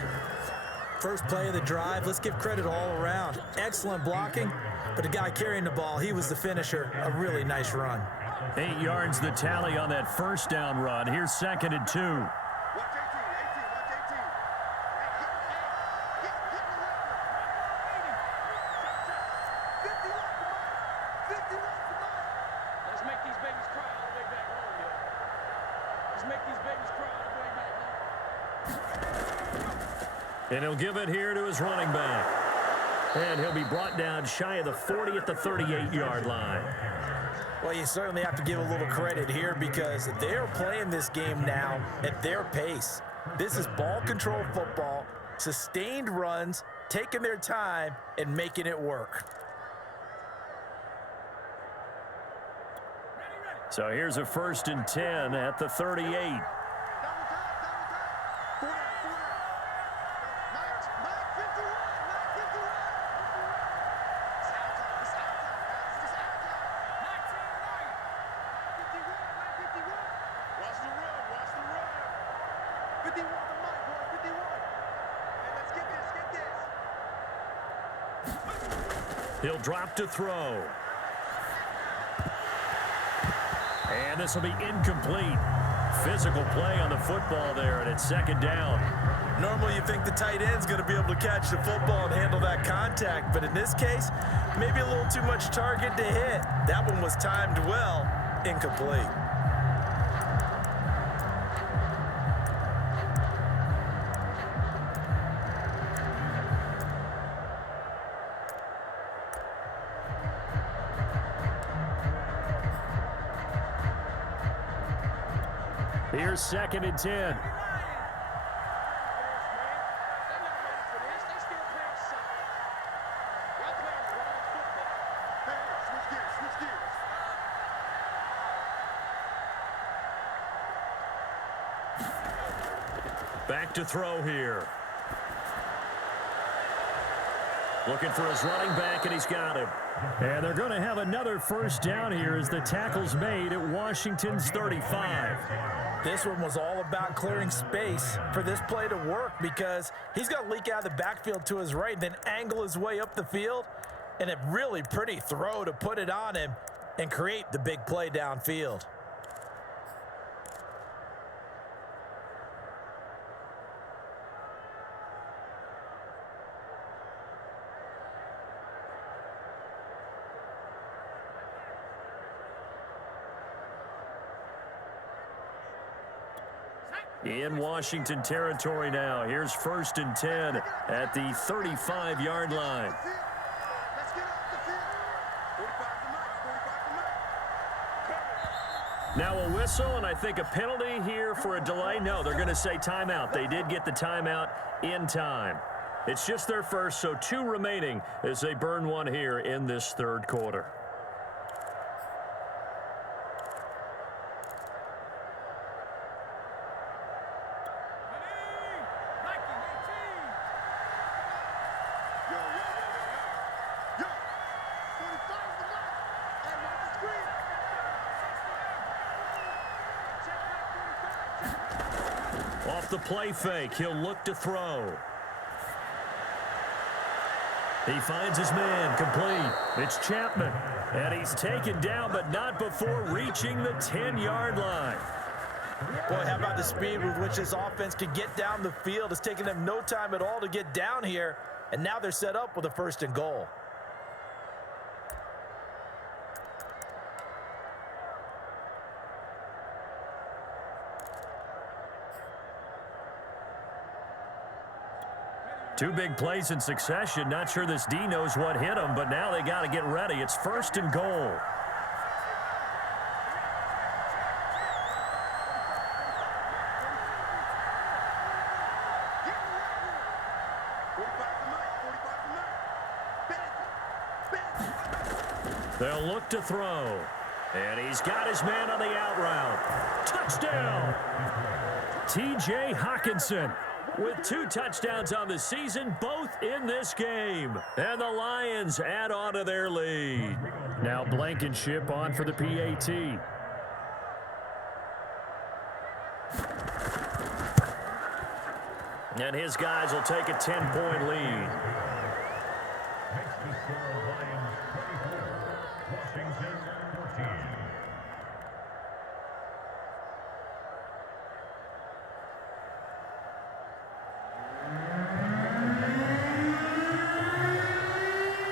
First play of the drive, let's give credit all around. Excellent blocking, but the guy carrying the ball, he was the finisher. A really nice run. 8 yards the tally on that first down run. Here's 2nd and 2. Watch 18, 18, watch 18. Hey, hit the record. 51 to mine. Let's make these babies cry all the way back home, yo. Let's make these babies cry all the way back home. And he'll give it here to his running back. And he'll be brought down shy of the 40 at the 38-yard line. Well, you certainly have to give a little credit here, because they're playing this game now at their pace. This is ball control football, sustained runs, taking their time and making it work. So here's a 1st and 10 at the 38. Double time. 4 down. 951. It's halftime, guys. It's just halftime. 51. Watch the run. 51 to Mike, boy. 51. Hey, let's get this. He'll drop to throw. And this will be incomplete. Physical play on the football there, and it's 2nd down. Normally you think the tight end's going to be able to catch the football and handle that contact, but in this case, maybe a little too much target to hit. That one was timed well, incomplete. Here's 2nd and 10. They're not ready for this. They still playing soccer. Y'all playing the wrong football. Hey, switch gears. Back to throw here. Looking for his running back, and he's got him. And they're going to have another first down here as the tackle's made at Washington's 35. This one was all about clearing space for this play to work, because he's got to leak out of the backfield to his right, then angle his way up the field, and a really pretty throw to put it on him and create the big play downfield. In Washington territory now. Here's 1st and 10 at the 35-yard line. Let's get off the field. 45 to Mike. Now a whistle, and I think a penalty here for a delay. No, they're going to say timeout. They did get the timeout in time. It's just their first, so 2 remaining as they burn one here in this 3rd quarter. Off the play fake, he'll look to throw. He finds his man, complete. It's Chapman, and he's taken down, but not before reaching the 10-yard line. Boy, how about the speed with which this offense can get down the field? It's taken them no time at all to get down here, and now they're set up with a 1st and goal. Two big plays in succession. Not sure this D knows what hit him, but now they got to get ready. It's 1st and goal. They'll look to throw. And he's got his man on the out route. Touchdown! T.J. Hawkinson with 2 touchdowns on the season, both in this game. And the Lions add on to their lead. Now Blankenship on for the PAT. And his guys will take a 10-point lead.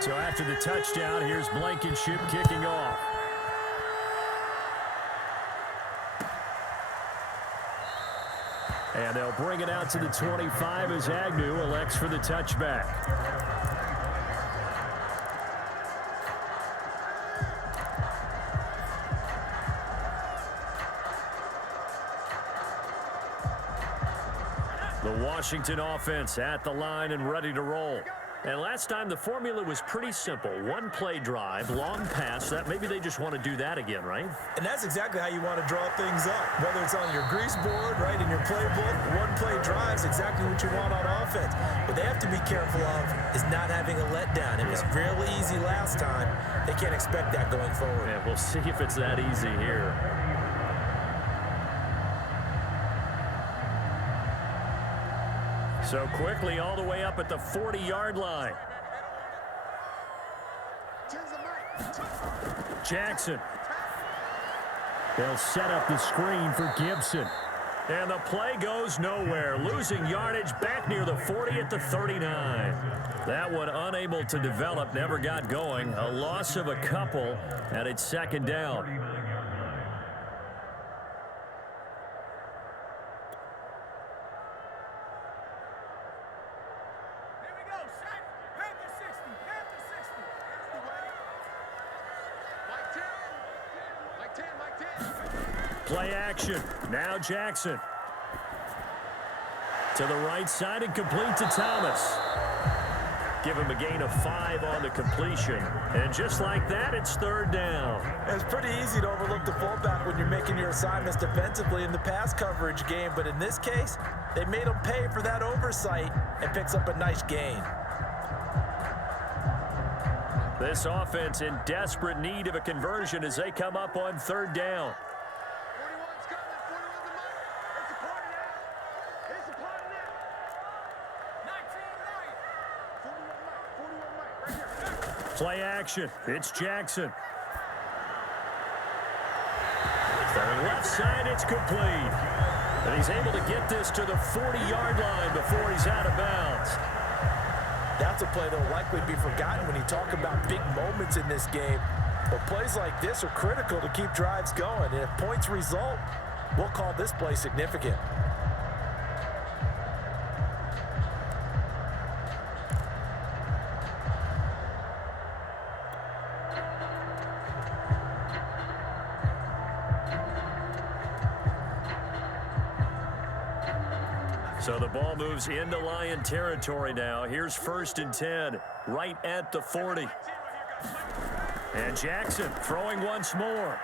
So after the touchdown, here's Blankenship kicking off. And they'll bring it out to the 25 as Agnew elects for the touchback. The Washington offense at the line and ready to roll. And last time the formula was pretty simple. 1-play drive, long pass. That maybe they just want to do that again, right? And that's exactly how you want to draw things up. Whether it's on your grease board, right, in your playbook, 1-play drives, exactly what you want on offense. What they have to be careful of is not having a letdown. It was real easy last time. They can't expect that going forward. Yeah, we'll see if it's that easy here. So quickly all the way up at the 40-yard line. Jackson. They'll set up the screen for Gibson. And the play goes nowhere. Losing yardage back near the 40 at the 39. That one unable to develop, never got going. A loss of a couple, and it's second down. Play action. Now Jackson. To the right side and complete to Thomas. Give him a gain of 5 on the completion. And just like that, it's third down. It's pretty easy to overlook the fullback when you're making your assignments defensively in the pass coverage game. But in this case, they made him pay for that oversight and picks up a nice gain. This offense in desperate need of a conversion as they come up on third down. 41's coming. 41's the mark. It's a party now. It's a party now. 19 Mike. 41 Mike. Right here. Play action. It's Jackson. To the left side, it's complete. And he's able to get this to the 40-yard line before he's out of bounds. That's a play that will likely be forgotten when you talk about big moments in this game. But plays like this are critical to keep drives going. And if points result, we'll call this play significant. So the ball moves into Lion territory now. Here's 1st and 10, right at the 40. And Jackson throwing once more.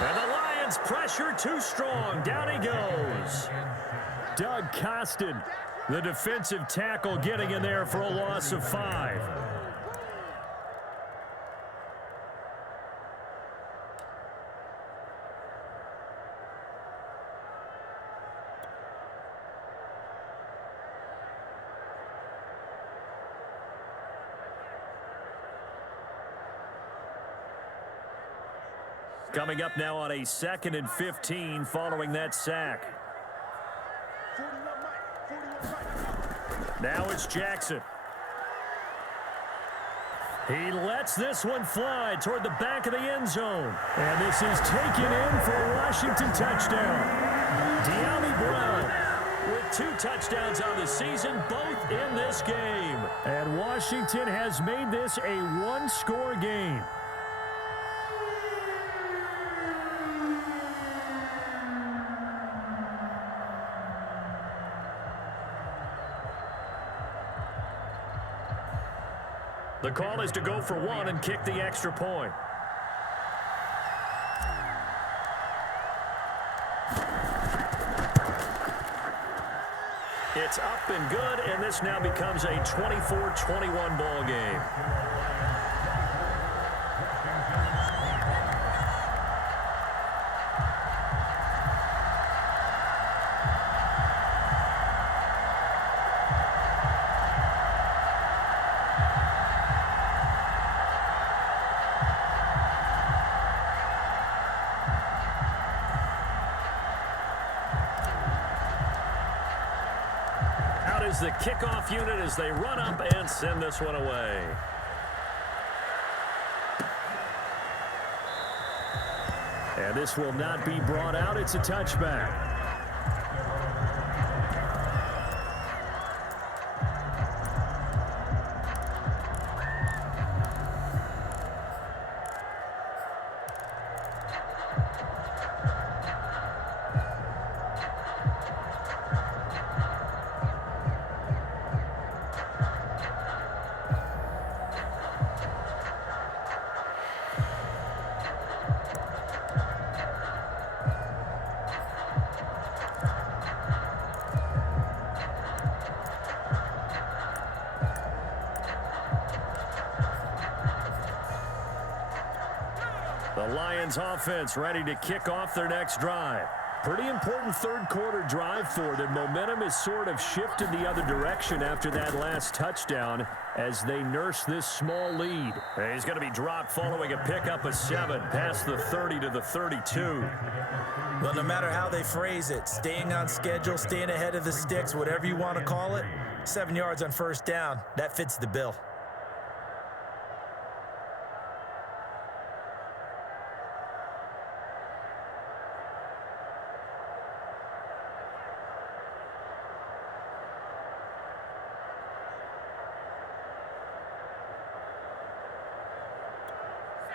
And the Lions pressure too strong. Down he goes. Doug Costin, the defensive tackle, getting in there for a loss of 5. Coming up now on a 2nd and 15 following that sack. 41 Mike. Now it's Jackson. He lets this one fly toward the back of the end zone. And this is taken in for a Washington touchdown. De'Ami Brown with 2 touchdowns on the season, both in this game. And Washington has made this a 1-score game. The call is to go for one and kick the extra point. It's up and good, and this now becomes a 24-21 ball game. Is the kickoff unit as they run up and send this one away. And this will not be brought out. It's a touchback. The Lions offense ready to kick off their next drive. Pretty important third quarter drive for them. Momentum has sort of shifted the other direction after that last touchdown as they nurse this small lead. He's going to be dropped following a pickup of 7 past the 30 to the 32. Well, no matter how they phrase it, staying on schedule, staying ahead of the sticks, whatever you want to call it, 7 yards on first down, that fits the bill.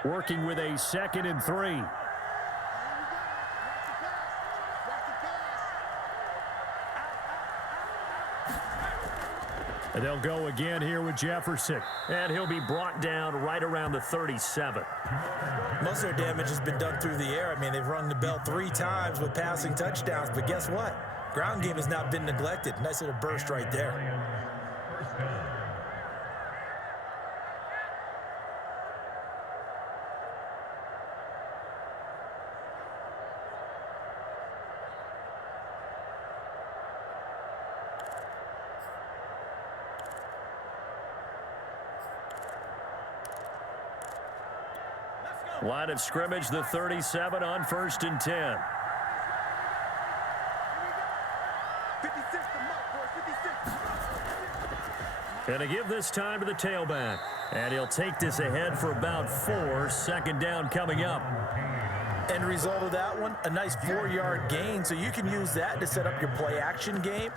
Working with a 2nd and 3. And they'll go again here with Jefferson. And he'll be brought down right around the 37. Most of their damage has been done through the air. I mean, they've rung the bell 3 times with passing touchdowns. But guess what? Ground game has not been neglected. Nice little burst right there. Line of scrimmage, the 37 on 1st and 10. 56 to Mike, boys, 56. Going to give this time to the tailback. And he'll take this ahead for about 4. 2nd down coming up. End result of that one, a nice 4-yard gain, so you can use that to set up your play-action game,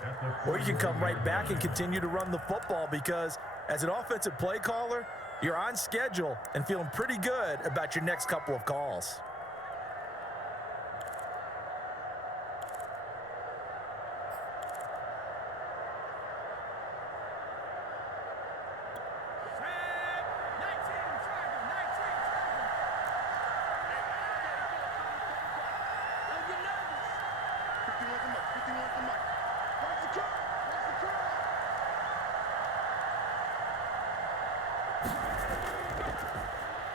or you can come right back and continue to run the football because as an offensive play caller, you're on schedule and feeling pretty good about your next couple of calls.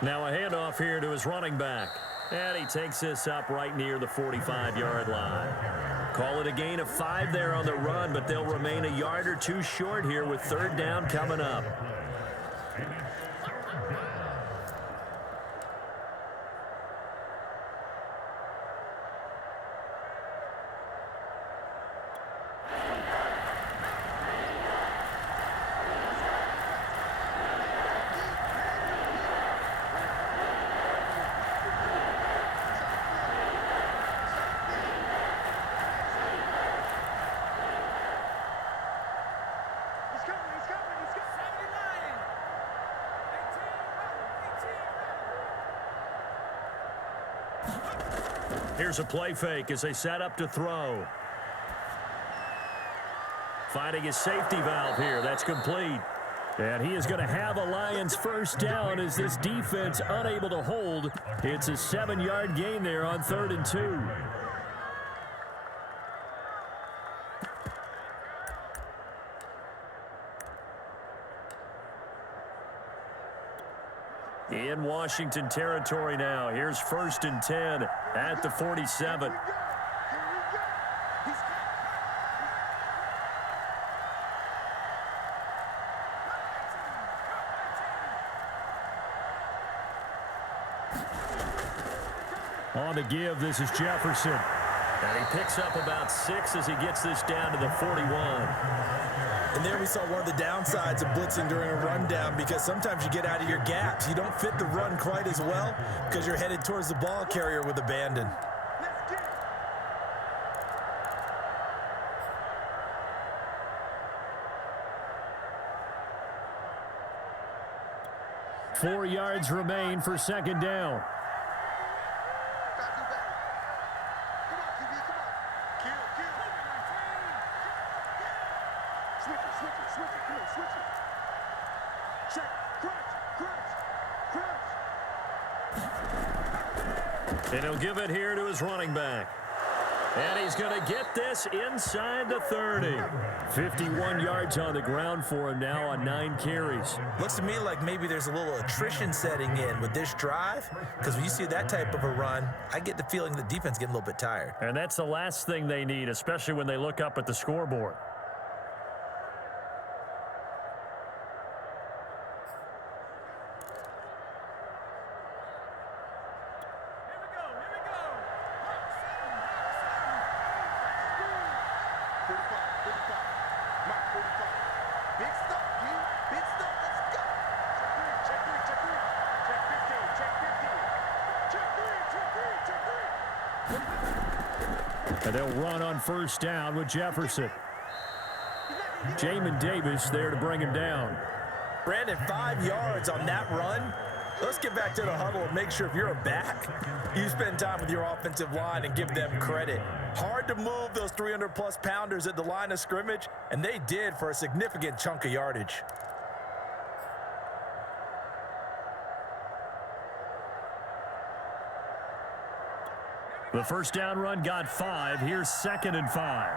Now a handoff here to his running back. And he takes this up right near the 45-yard line. Call it a gain of 5 there on the run, but they'll remain a yard or 2 short here with 3rd down coming up. Here's a play fake as they set up to throw. Finding his safety valve here. That's complete. And he is going to have a Lions first down as this defense unable to hold. It's a 7-yard gain there on 3rd and 2. In Washington territory now. Here's 1st and 10 at the 47. On the give, this is Jefferson. And he picks up about 6 as he gets this down to the 41. And there we saw one of the downsides of blitzing during a rundown, because sometimes you get out of your gaps. You don't fit the run quite as well because you're headed towards the ball carrier with abandon. 4 yards remain for 2nd down. And he'll give it here to his running back. And he's going to get this inside the 30. 51 yards on the ground for him now on 9 carries. Looks to me like maybe there's a little attrition setting in with this drive, because when you see that type of a run, I get the feeling the defense getting a little bit tired. And that's the last thing they need, especially when they look up at the scoreboard. And they'll run on 1st down with Jefferson. Jamin Davis there to bring him down. Brandon, 5 yards on that run. Let's get back to the huddle and make sure if you're a back, you spend time with your offensive line and give them credit. Hard to move those 300-plus pounders at the line of scrimmage, and they did for a significant chunk of yardage. The 1st down run got 5. Here's 2nd and 5.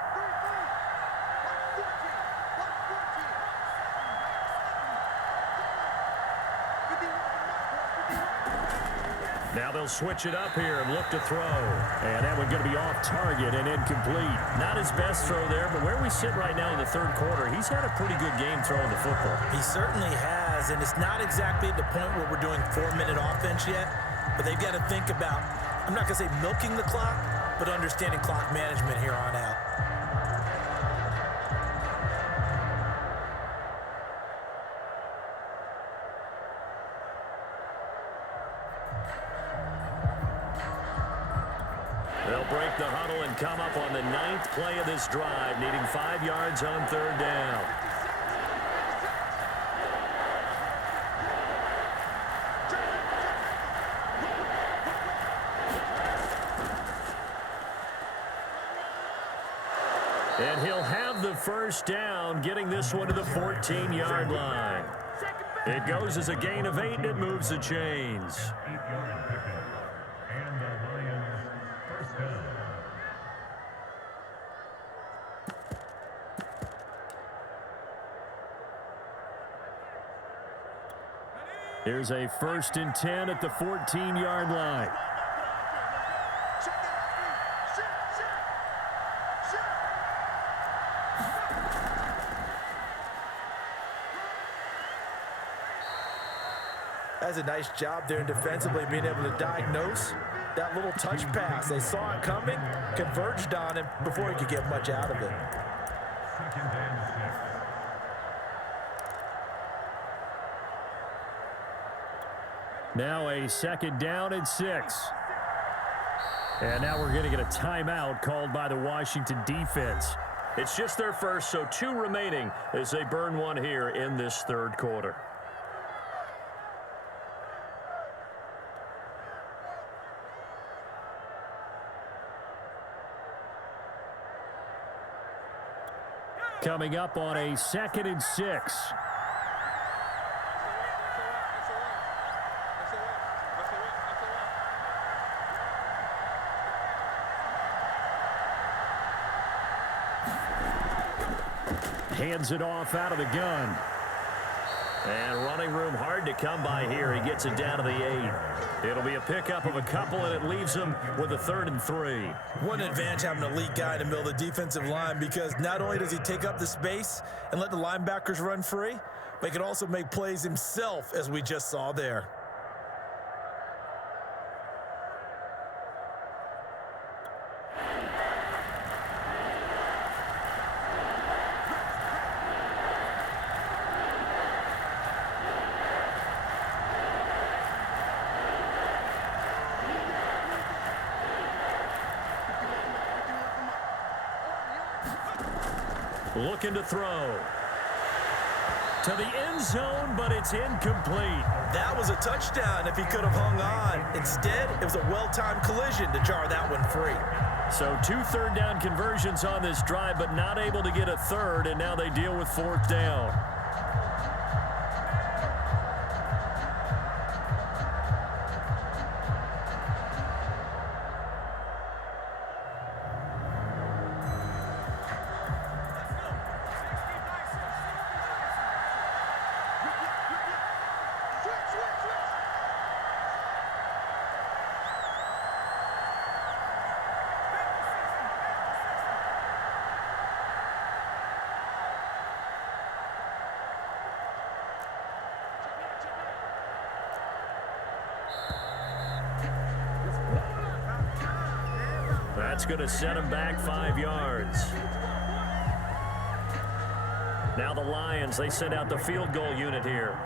Now they'll switch it up here and look to throw. And that one going to be off target and incomplete. Not his best throw there, but where we sit right now in the 3rd quarter, he's had a pretty good game throwing the football. He certainly has, and it's not exactly at the point where we're doing 4-minute offense yet, but they've got to think about, I'm not going to say milking the clock, but understanding clock management here on out. They'll break the huddle and come up on the 9th play of this drive, needing 5 yards on 3rd down. And he'll have the 1st down, getting this one to the 14-yard line. It goes as a gain of 8, and it moves the chains. Here's a 1st and 10 at the 14-yard line. That's a nice job there defensively, being able to diagnose that little touch pass. They saw it coming, converged on him before he could get much out of it. Now a 2nd down and 6. And now we're going to get a timeout called by the Washington defense. It's just their first, so 2 remaining as they burn one here in this 3rd quarter. Coming up on a 2nd and 6. Hands it off out of the gun. And running room hard to come by here. He gets it down to the 8. It'll be a pickup of a couple, and it leaves him with a 3rd and 3. What an advantage having an elite guy in the middle of the defensive line, because not only does he take up the space and let the linebackers run free, but he can also make plays himself, as we just saw there. Looking to throw. To the end zone, but it's incomplete. That was a touchdown if he could have hung on. Instead, it was a well-timed collision to jar that one free. So 2 third-down conversions on this drive, but not able to get a third, and now they deal with 4th down. That's going to set him back 5 yards. Now the Lions, they send out the field goal unit here.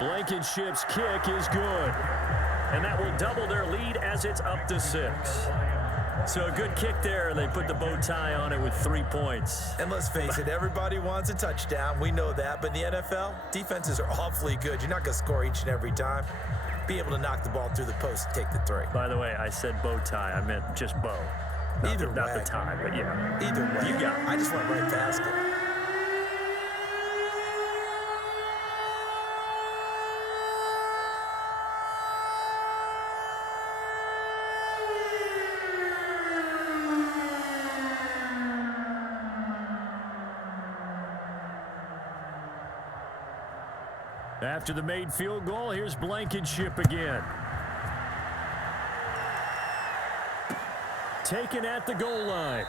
Blankenship's kick is good. And that will double their lead as it's up to 6. So a good kick there, and they put the bow tie on it with 3 points. And let's face it, everybody wants a touchdown. We know that. But in the NFL, defenses are awfully good. You're not going to score each and every time. Be able to knock the ball through the post and take the 3. By the way, I said bow tie. I meant just bow. Not the tie, but yeah. Either way. You got it. I just went right past it. After the made field goal, here's Blankenship again. Taken at the goal line.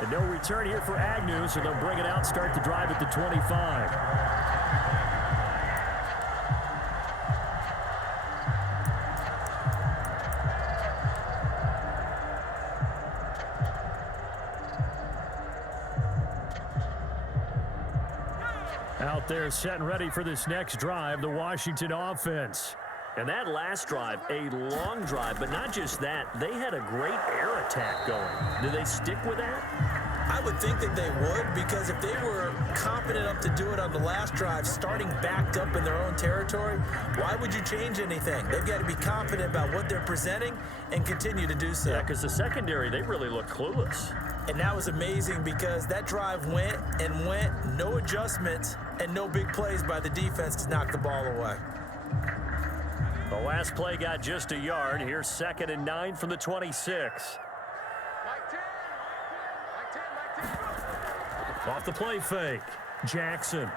And no return here for Agnew, so they'll bring it out, start the drive at the 25. Out there set and ready for this next drive, the Washington offense. And that last drive, a long drive, but not just that. They had a great air attack going. Do they stick with that? I would think that they would, because if they were confident enough to do it on the last drive, starting backed up in their own territory, why would you change anything? They've got to be confident about what they're presenting and continue to do so. Yeah, because the secondary, they really look clueless. And that was amazing, because that drive went and went, no adjustments, and no big plays by the defense to knock the ball away. The last play got just a yard. Here's 2nd and 9 from the 26. Off the play fake. Jackson.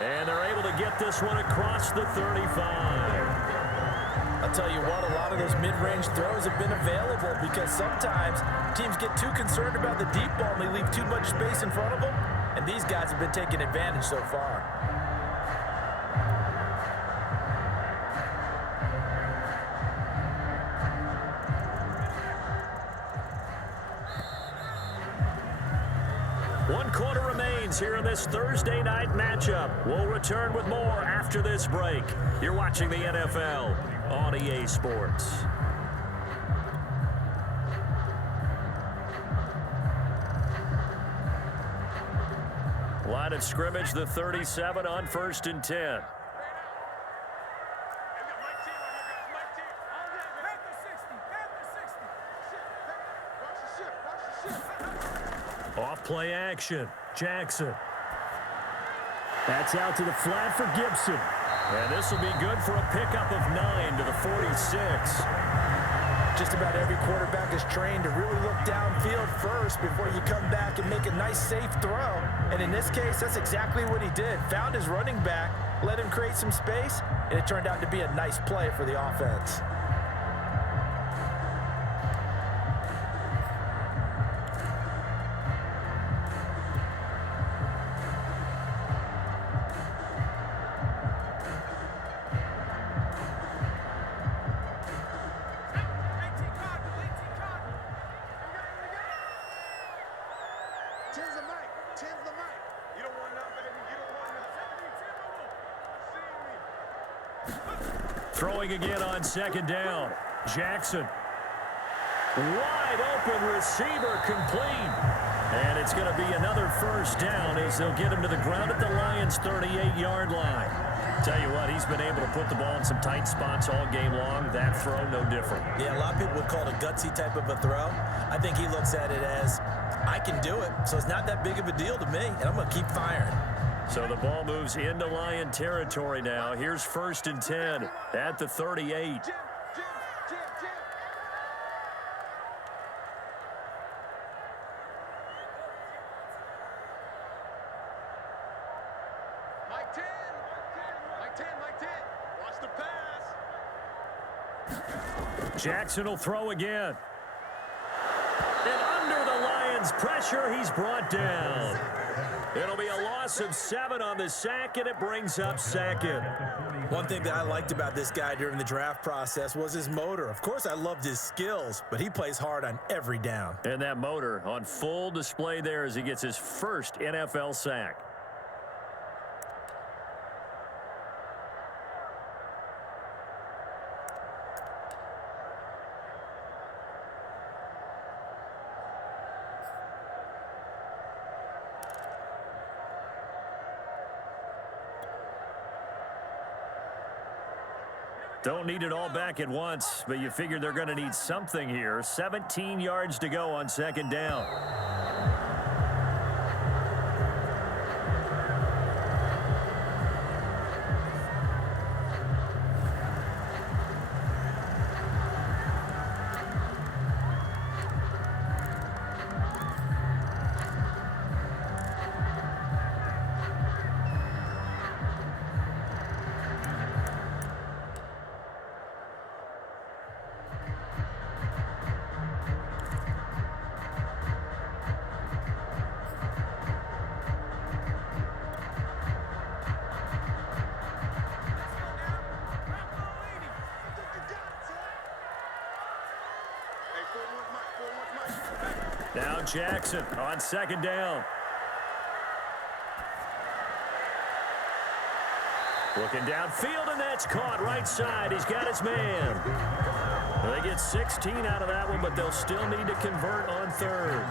And they're able to get this one across the 35. I'll tell you what, a lot of those mid-range throws have been available, because sometimes teams get too concerned about the deep ball and they leave too much space in front of them, and these guys have been taking advantage so far. One quarter remains here in this Thursday night matchup. We'll return with more after this break. You're watching the NFL on EA Sports. Line of scrimmage, the 37 on 1st and 10. Off play action. Jackson. That's out to the flat for Gibson. And this will be good for a pickup of 9 to the 46. Just about every quarterback is trained to really look downfield first before you come back and make a nice, safe throw. And in this case, that's exactly what he did. Found his running back, let him create some space, and it turned out to be a nice play for the offense. Throwing again on second down. Jackson. Wide open receiver complete. And it's going to be another first down as they'll get him to the ground at the Lions' 38-yard line. Tell you what, he's been able to put the ball in some tight spots all game long. That throw, no different. Yeah, a lot of people would call it a gutsy type of a throw. I think he looks at it as, I can do it, so it's not that big of a deal to me, and I'm going to keep firing. So the ball moves into Lion territory now. Here's 1st and 10 at the 38. Jim. Mike 10. Watch the pass. Jackson will throw again. And under the Lions' pressure, he's brought down. It'll be a loss of 7 on the sack, and it brings up 2nd. One thing that I liked about this guy during the draft process was his motor. Of course, I loved his skills, but he plays hard on every down. And that motor on full display there as he gets his first NFL sack. Don't need it all back at once, but you figure they're going to need something here. 17 yards to go on second down. Now Jackson on second down. Looking downfield, and that's caught right side. He's got his man. They get 16 out of that one, but they'll still need to convert on 3rd.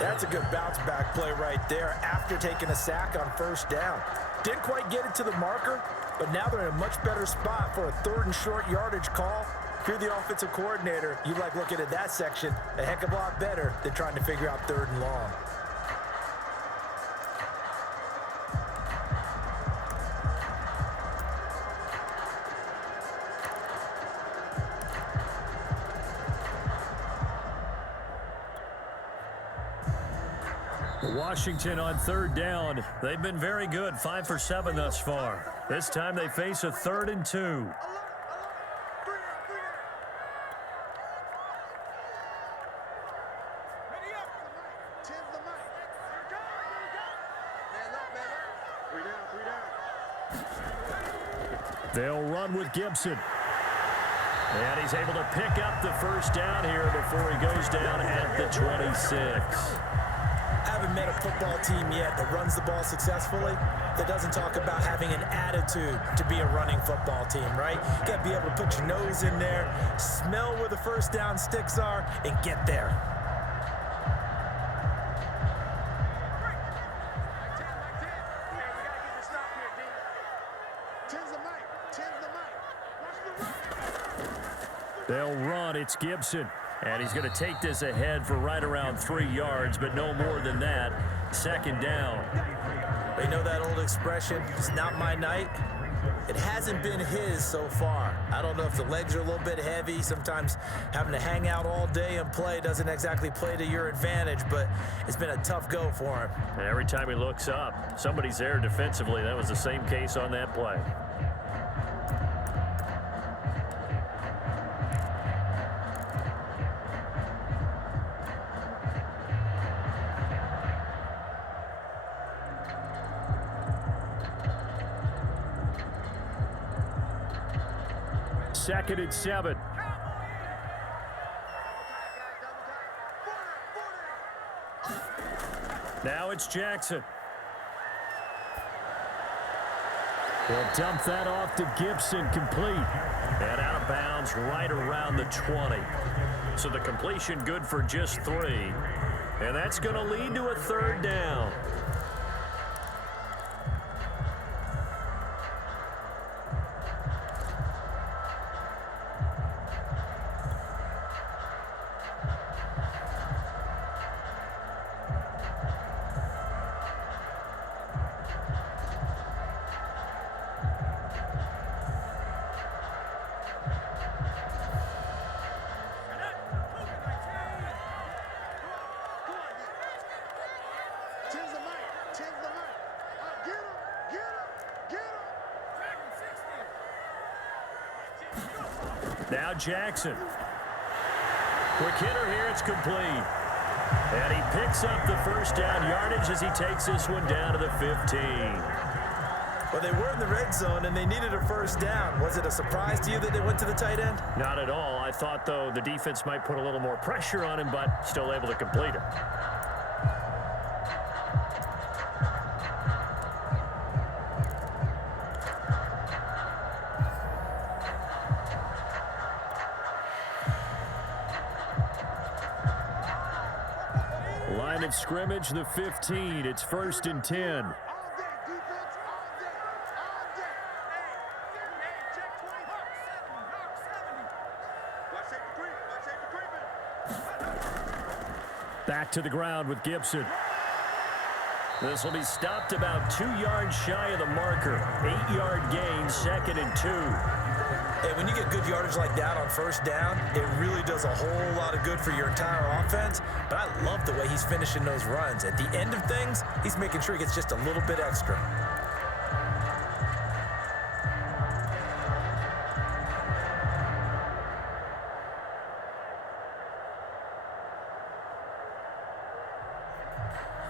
That's a good bounce back play right there after taking a sack on 1st down. Didn't quite get it to the marker, but now they're in a much better spot for a 3rd and short yardage call. If you're the offensive coordinator, you like looking at that section a heck of a lot better than trying to figure out 3rd and long. Washington on 3rd down. They've been very good, 5 for 7 thus far. This time they face a 3rd and 2. They'll run with Gibson. And he's able to pick up the first down here before he goes down at the 26. I haven't met a football team yet that runs the ball successfully that doesn't talk about having an attitude to be a running football team, right? You got to be able to put your nose in there, smell where the first down sticks are, and get there. They'll run. It's Gibson. And he's going to take this ahead for right around 3 yards, but no more than that. Second down. They know that old expression, it's not my night. It hasn't been his so far. I don't know if the legs are a little bit heavy. Sometimes having to hang out all day and play doesn't exactly play to your advantage, but it's been a tough go for him. And every time he looks up, somebody's there defensively. That was the same case on that play. Second and 7. Now it's Jackson. He'll dump that off to Gibson, complete. And out of bounds right around the 20. So the completion good for just 3. And that's going to lead to a third down. Now Jackson. Quick hitter here, it's complete. And he picks up the first down yardage as he takes this one down to the 15. Well, they were in the red zone, and they needed a first down. Was it a surprise to you that they went to the tight end? Not at all. I thought, though, the defense might put a little more pressure on him, but still able to complete it. Line of scrimmage, the 15. It's 1st and 10. Back to the ground with Gibson. This will be stopped about 2 yards shy of the marker. 8-yard gain, 2nd and 2. Hey, when you get good yardage like that on first down, it really does a whole lot of good for your entire offense. But I love the way he's finishing those runs. At the end of things, he's making sure he gets just a little bit extra.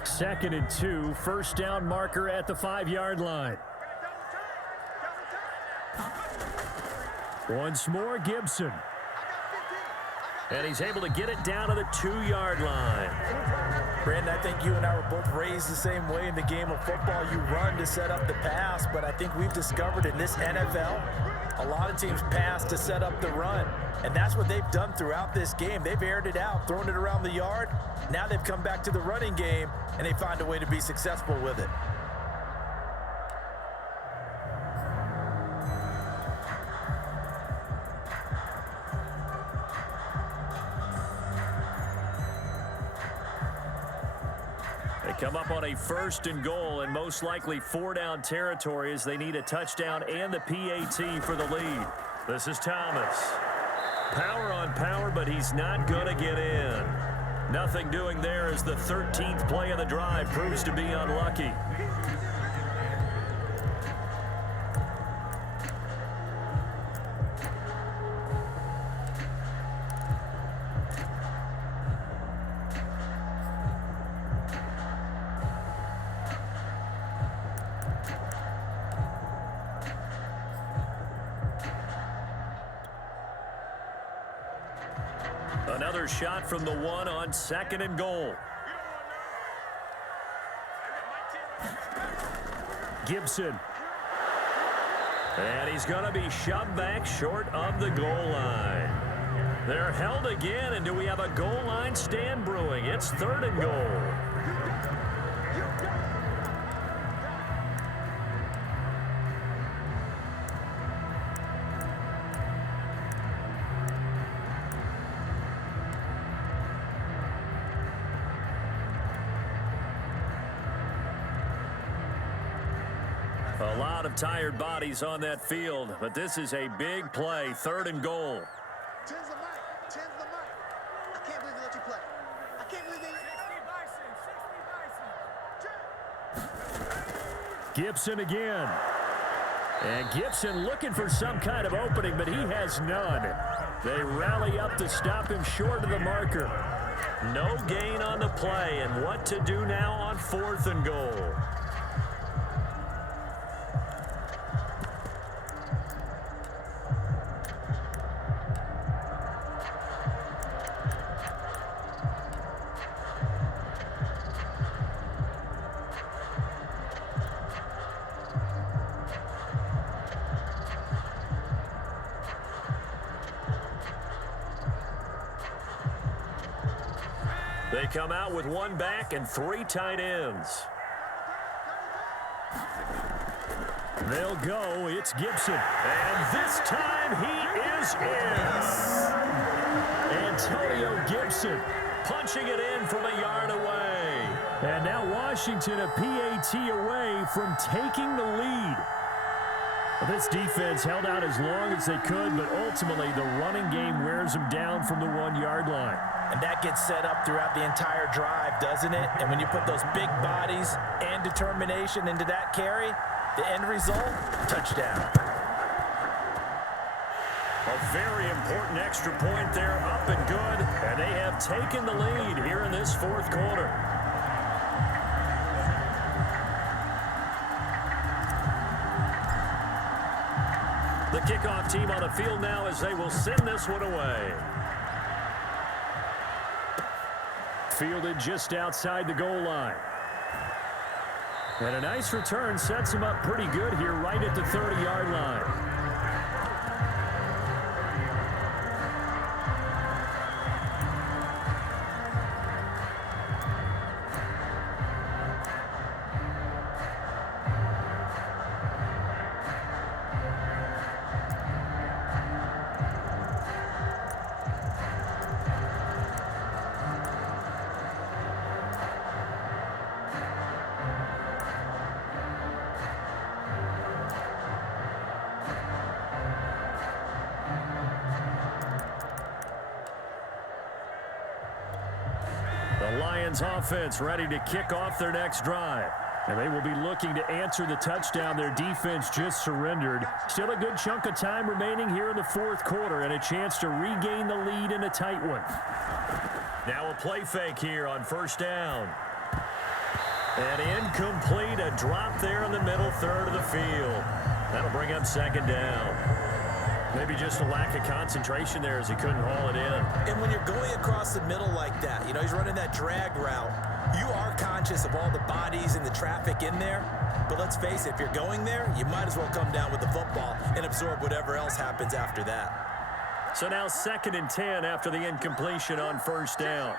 Second and 2, first down marker at the 5-yard line. Once more, Gibson. And he's able to get it down to the 2-yard line. Brandon, I think you and I were both raised the same way in the game of football. You run to set up the pass, but I think we've discovered in this NFL, a lot of teams pass to set up the run. And that's what they've done throughout this game. They've aired it out, thrown it around the yard. Now they've come back to the running game, and they find a way to be successful with it. They come up on a 1st and goal and most likely 4-down territory as they need a touchdown and the PAT for the lead. This is Thomas. Power on power, but he's not going to get in. Nothing doing there as the 13th play of the drive proves to be unlucky. Another shot from the 1 on 2nd and goal. Gibson. And he's going to be shoved back short of the goal line. They're held again, and do we have a goal line stand brewing? It's 3rd and goal. A lot of tired bodies on that field, but this is a big play, 3rd and goal. Tens the mic. Tens the mic. I can't believe they let you play. I can't believe they... 60 Bison. Gibson again. And Gibson looking for some kind of opening, but he has none. They rally up to stop him short of the marker. No gain on the play, and what to do now on 4th and goal. They come out with 1 back and 3 tight ends. They'll go. It's Gibson. And this time he is in. Antonio Gibson punching it in from a yard away. And now Washington a PAT away from taking the lead. This defense held out as long as they could, but ultimately the running game wears them down from the 1-yard line. And that gets set up throughout the entire drive, doesn't it? And when you put those big bodies and determination into that carry, the end result, touchdown. A very important extra point there, up and good. And they have taken the lead here in this 4th quarter. The kickoff team on the field now as they will send this one away. Fielded just outside the goal line. And a nice return sets him up pretty good here right at the 30-yard line. The Lions offense ready to kick off their next drive. And they will be looking to answer the touchdown their defense just surrendered. Still a good chunk of time remaining here in the 4th quarter and a chance to regain the lead in a tight one. Now a play fake here on 1st down. And incomplete, a drop there in the middle 3rd of the field. That'll bring up 2nd down. Maybe just a lack of concentration there as he couldn't haul it in. And when you're going across the middle like that, you know, he's running that drag route, you are conscious of all the bodies and the traffic in there. But let's face it, if you're going there, you might as well come down with the football and absorb whatever else happens after that. So now 2nd and 10 after the incompletion on 1st down.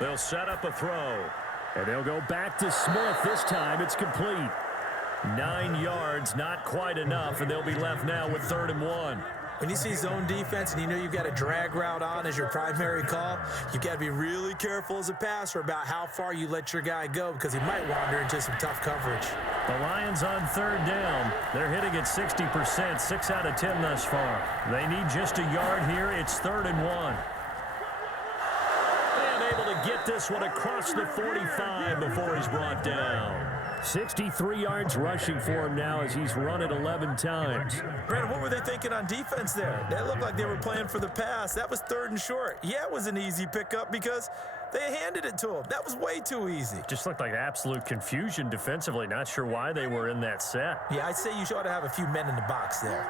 They'll set up a throw. And they'll go back to Smith. This time it's complete. 9 yards, not quite enough, and they'll be left now with 3rd and 1. When you see zone defense and you know you've got a drag route on as your primary call, you've got to be really careful as a passer about how far you let your guy go because he might wander into some tough coverage. The Lions on 3rd down. They're hitting at 60%, 6 out of 10 thus far. They need just a yard here. It's 3rd and 1. Get this one across the 45 before he's brought down. 63 yards rushing for him now as he's run it 11 times. Brandon, what were they thinking on defense there? That looked like they were playing for the pass. That was 3rd and short. Yeah, it was an easy pickup because they handed it to him. That was way too easy. Just looked like absolute confusion defensively. Not sure why they were in that set. Yeah, I'd say you ought to have a few men in the box there.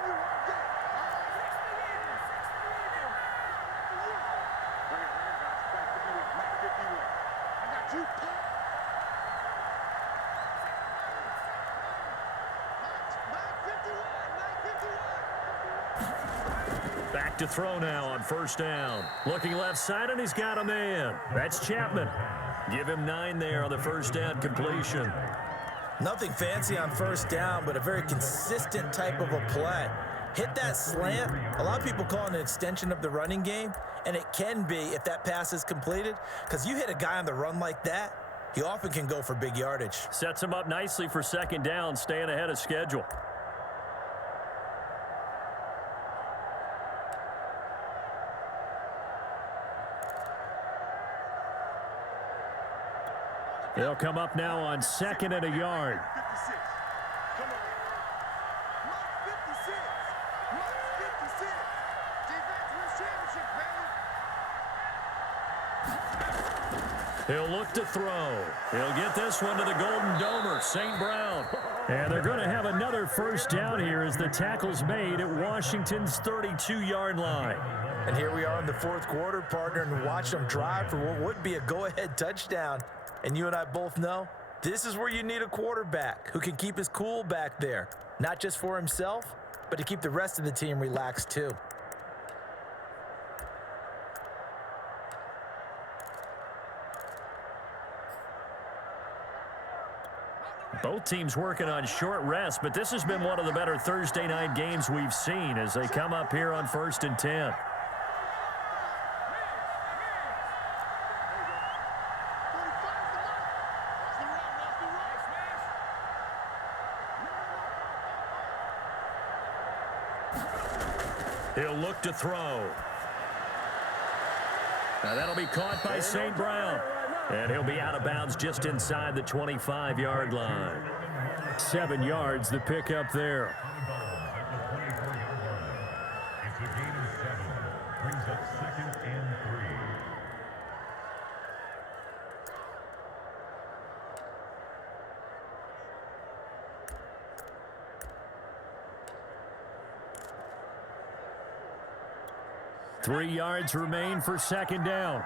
Back to throw now on 1st down. Looking left side, and he's got a man. That's Chapman. Give him 9 there on the 1st down completion. Nothing fancy on 1st down, but a very consistent type of a play. hit that slant. A lot of people call it an extension of the running game, and it can be if that pass is completed, because you hit a guy on the run like that, he often can go for big yardage. Sets him up nicely for second down, staying ahead of schedule. They'll come up now on 2nd and a yard. 56. Come on. Mark 56. Mark 56. Defense wins championship, baby. He'll look to throw. He'll get this one to the Golden Domer, St. Brown. And they're going to have another first down here as the tackle's made at Washington's 32-yard line. And here we are in the fourth quarter, partner, and watch them drive for what would be a go-ahead touchdown. And you and I both know this is where you need a quarterback who can keep his cool back there, not just for himself, but to keep the rest of the team relaxed too. Both teams working on short rest, but this has been one of the better Thursday night games we've seen as they come up here on 1st and 10. He'll look to throw. Now that'll be caught by St. Brown. And he'll be out of bounds just inside the 25-yard line. 7 yards, the pickup there. It's a gain of 7. Brings up 2nd and 3. Three yards remain for second down.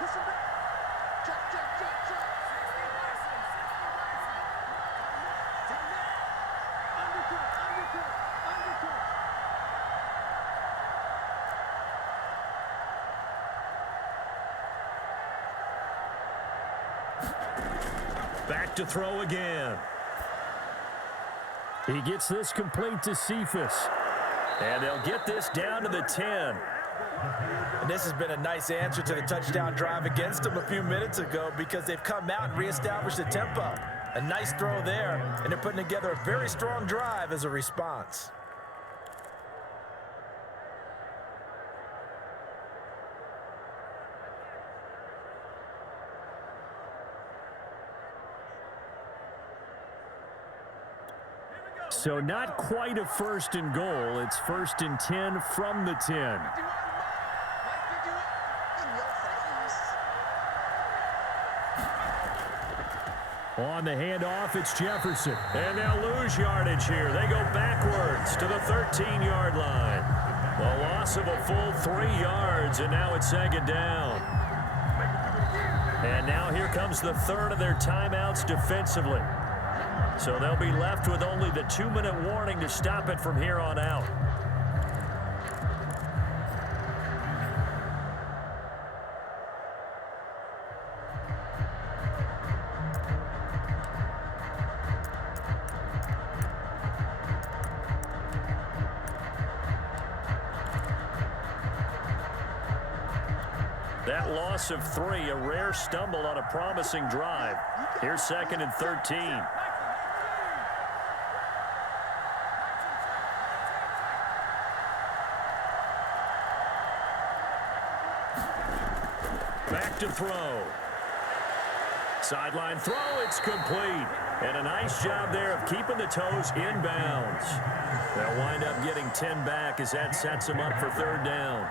Listen back. Check, check, check, check. Undercut, undercut, undercut. Back to throw again. He gets this complete to Cephas. And they'll get this down to the 10. And this has been a nice answer to the touchdown drive against them a few minutes ago because they've come out and reestablished the tempo. A nice throw there, and they're putting together a very strong drive as a response. So not quite a 1st and goal. It's 1st and 10 from the 10. In your face. On the handoff, it's Jefferson. And they'll lose yardage here. They go backwards to the 13-yard line. The loss of a full 3 yards, and now it's second down. And now here comes the third of their timeouts defensively. So they'll be left with only the 2-minute warning to stop it from here on out. That loss of 3, a rare stumble on a promising drive. Here's 2nd and 13. Back to throw. Sideline throw, it's complete. And a nice job there of keeping the toes in bounds. They'll wind up getting 10 back as that sets them up for third down.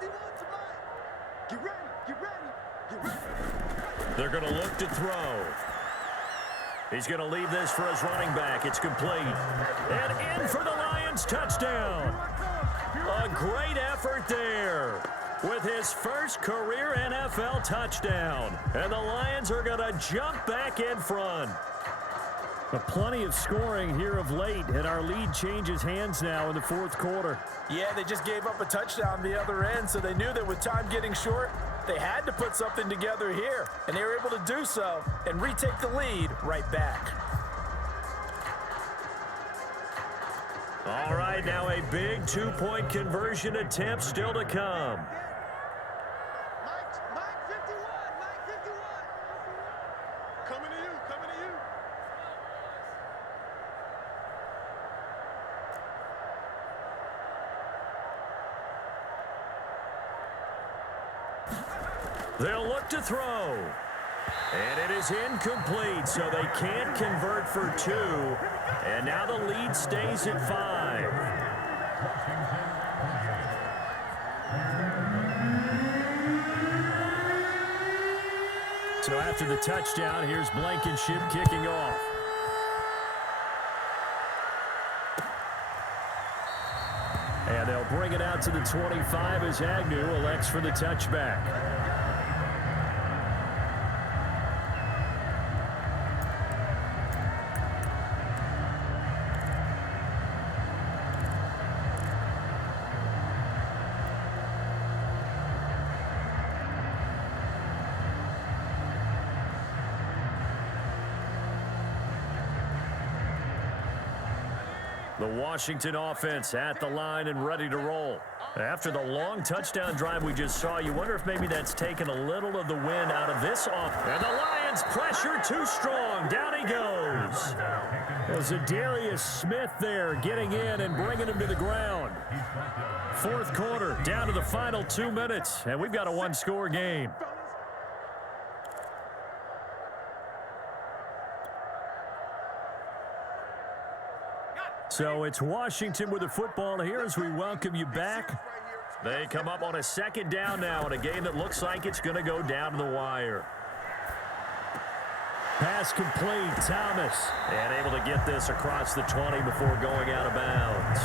Get ready, get ready, get ready. They're going to look to throw. He's going to leave this for his running back. It's complete. And in for the Lions touchdown. A great effort there with his first career NFL touchdown. And the Lions are going to jump back in front. But plenty of scoring here of late, and our lead changes hands now in the fourth quarter. Yeah, they just gave up a touchdown the other end, so they knew that with time getting short, they had to put something together here, and they were able to do so and retake the lead right back. All right, now a big two-point conversion attempt still to come. Mike 51, Mike 51. Coming to you, coming to you. They'll look to throw. And it is incomplete, so they can't convert for two. And now the lead stays at 5. So after the touchdown, here's Blankenship kicking off. And they'll bring it out to the 25 as Agnew elects for the touchback. The Washington offense at the line and ready to roll. After the long touchdown drive we just saw, you wonder if maybe that's taken a little of the wind out of this offense. And the Lions pressure too strong. Down he goes. There's a Darius Smith there getting in and bringing him to the ground. Fourth quarter, down to the final 2 minutes, and we've got a one-score game. So it's Washington with the football here as we welcome you back. They come up on a second down now in a game that looks like it's going to go down to the wire. Pass complete, Thomas. And able to get this across the 20 before going out of bounds.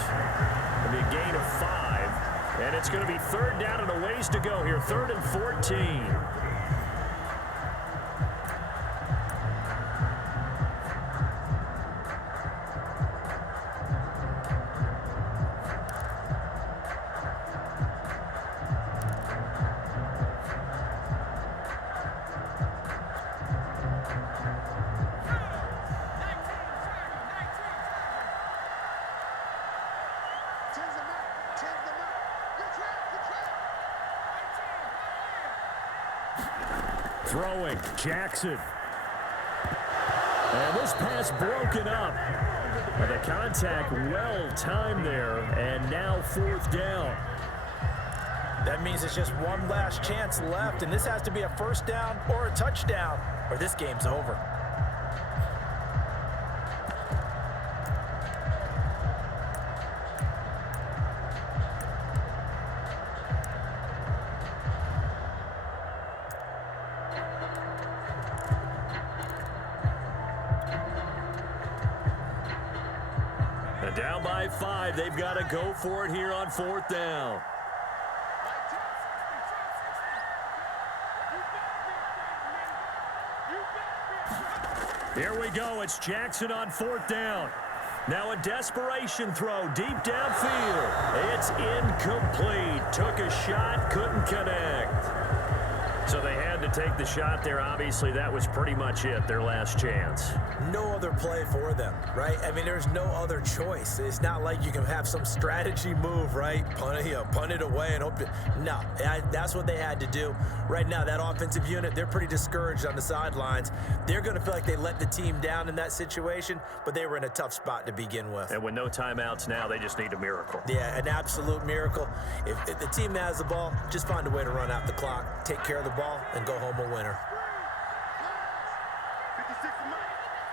It'll be a gain of 5. And it's going to be third down and a ways to go here. 3rd and 14. Throwing, Jackson. And this pass broken up. And the contact well timed there, and now 4th down. That means it's just one last chance left, and this has to be a first down or a touchdown, or this game's over. Down by 5. They've got to go for it here on 4th down. Here we go. It's Jackson on 4th down. Now a desperation throw deep downfield. It's incomplete. Took a shot, couldn't connect. So they had to take the shot there. Obviously, that was pretty much it, their last chance. No other play for them, right? I mean, there's no other choice. It's not like you can have some strategy move, right? Punt it away and hope to... No, that's what they had to do. Right now, that offensive unit, they're pretty discouraged on the sidelines. They're going to feel like they let the team down in that situation, but they were in a tough spot to begin with. And with no timeouts now, they just need a miracle. Yeah, an absolute miracle. If the team has the ball, just find a way to run out the clock, take care of the ball, and go home a winner. 56 to Mike.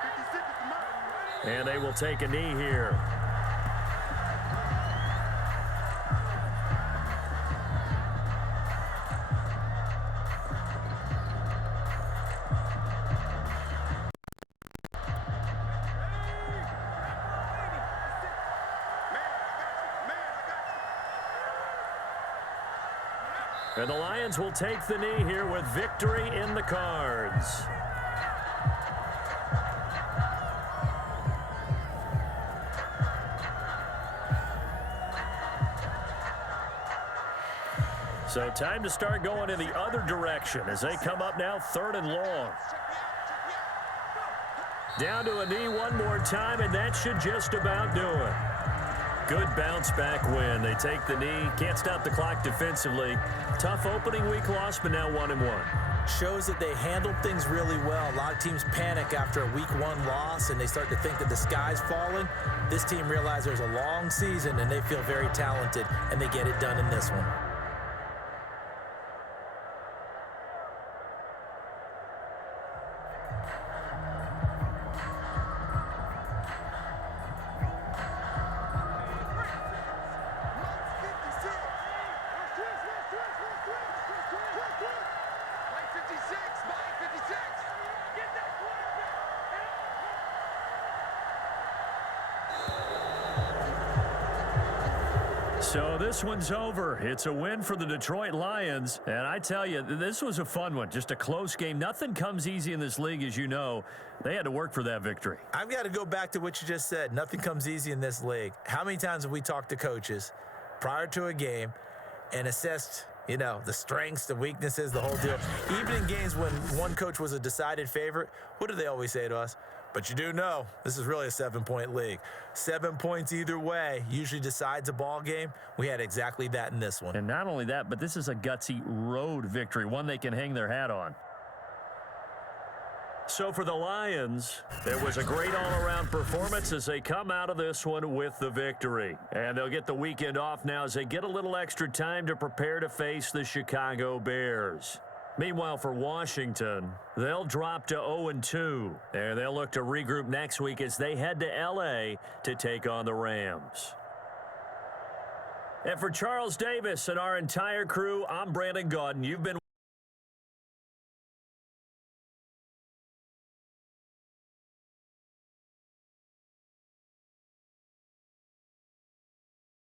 56 to Mike. And they will take a knee here. And the Lions will take the knee here with victory in the cards. So time to start going in the other direction as they come up now 3rd and long. Down to a knee one more time, and that should just about do it. Good bounce back win. They take the knee. Can't stop the clock defensively. Tough opening week loss, but now 1-1. Shows that they handled things really well. A lot of teams panic after a week 1 loss, and they start to think that the sky's falling. This team realizes there's a long season, and they feel very talented, and they get it done in this one. So this one's over. It's a win for the Detroit Lions. And I tell you, this was a fun one. Just a close game. Nothing comes easy in this league, as you know. They had to work for that victory. I've got to go back to what you just said. Nothing comes easy in this league. How many times have we talked to coaches prior to a game and assessed, the strengths, the weaknesses, the whole deal? Even in games when one coach was a decided favorite, what do they always say to us? But you do know this is really a 7-point league. 7 points either way usually decides a ball game. We had exactly that in this one. And not only that, but this is a gutsy road victory, one they can hang their hat on. So for the Lions, it was a great all-around performance as they come out of this one with the victory. And they'll get the weekend off now as they get a little extra time to prepare to face the Chicago Bears. Meanwhile, for Washington, they'll drop to 0-2, and they'll look to regroup next week as they head to L.A. to take on the Rams. And for Charles Davis and our entire crew, I'm Brandon Gaudin. You've been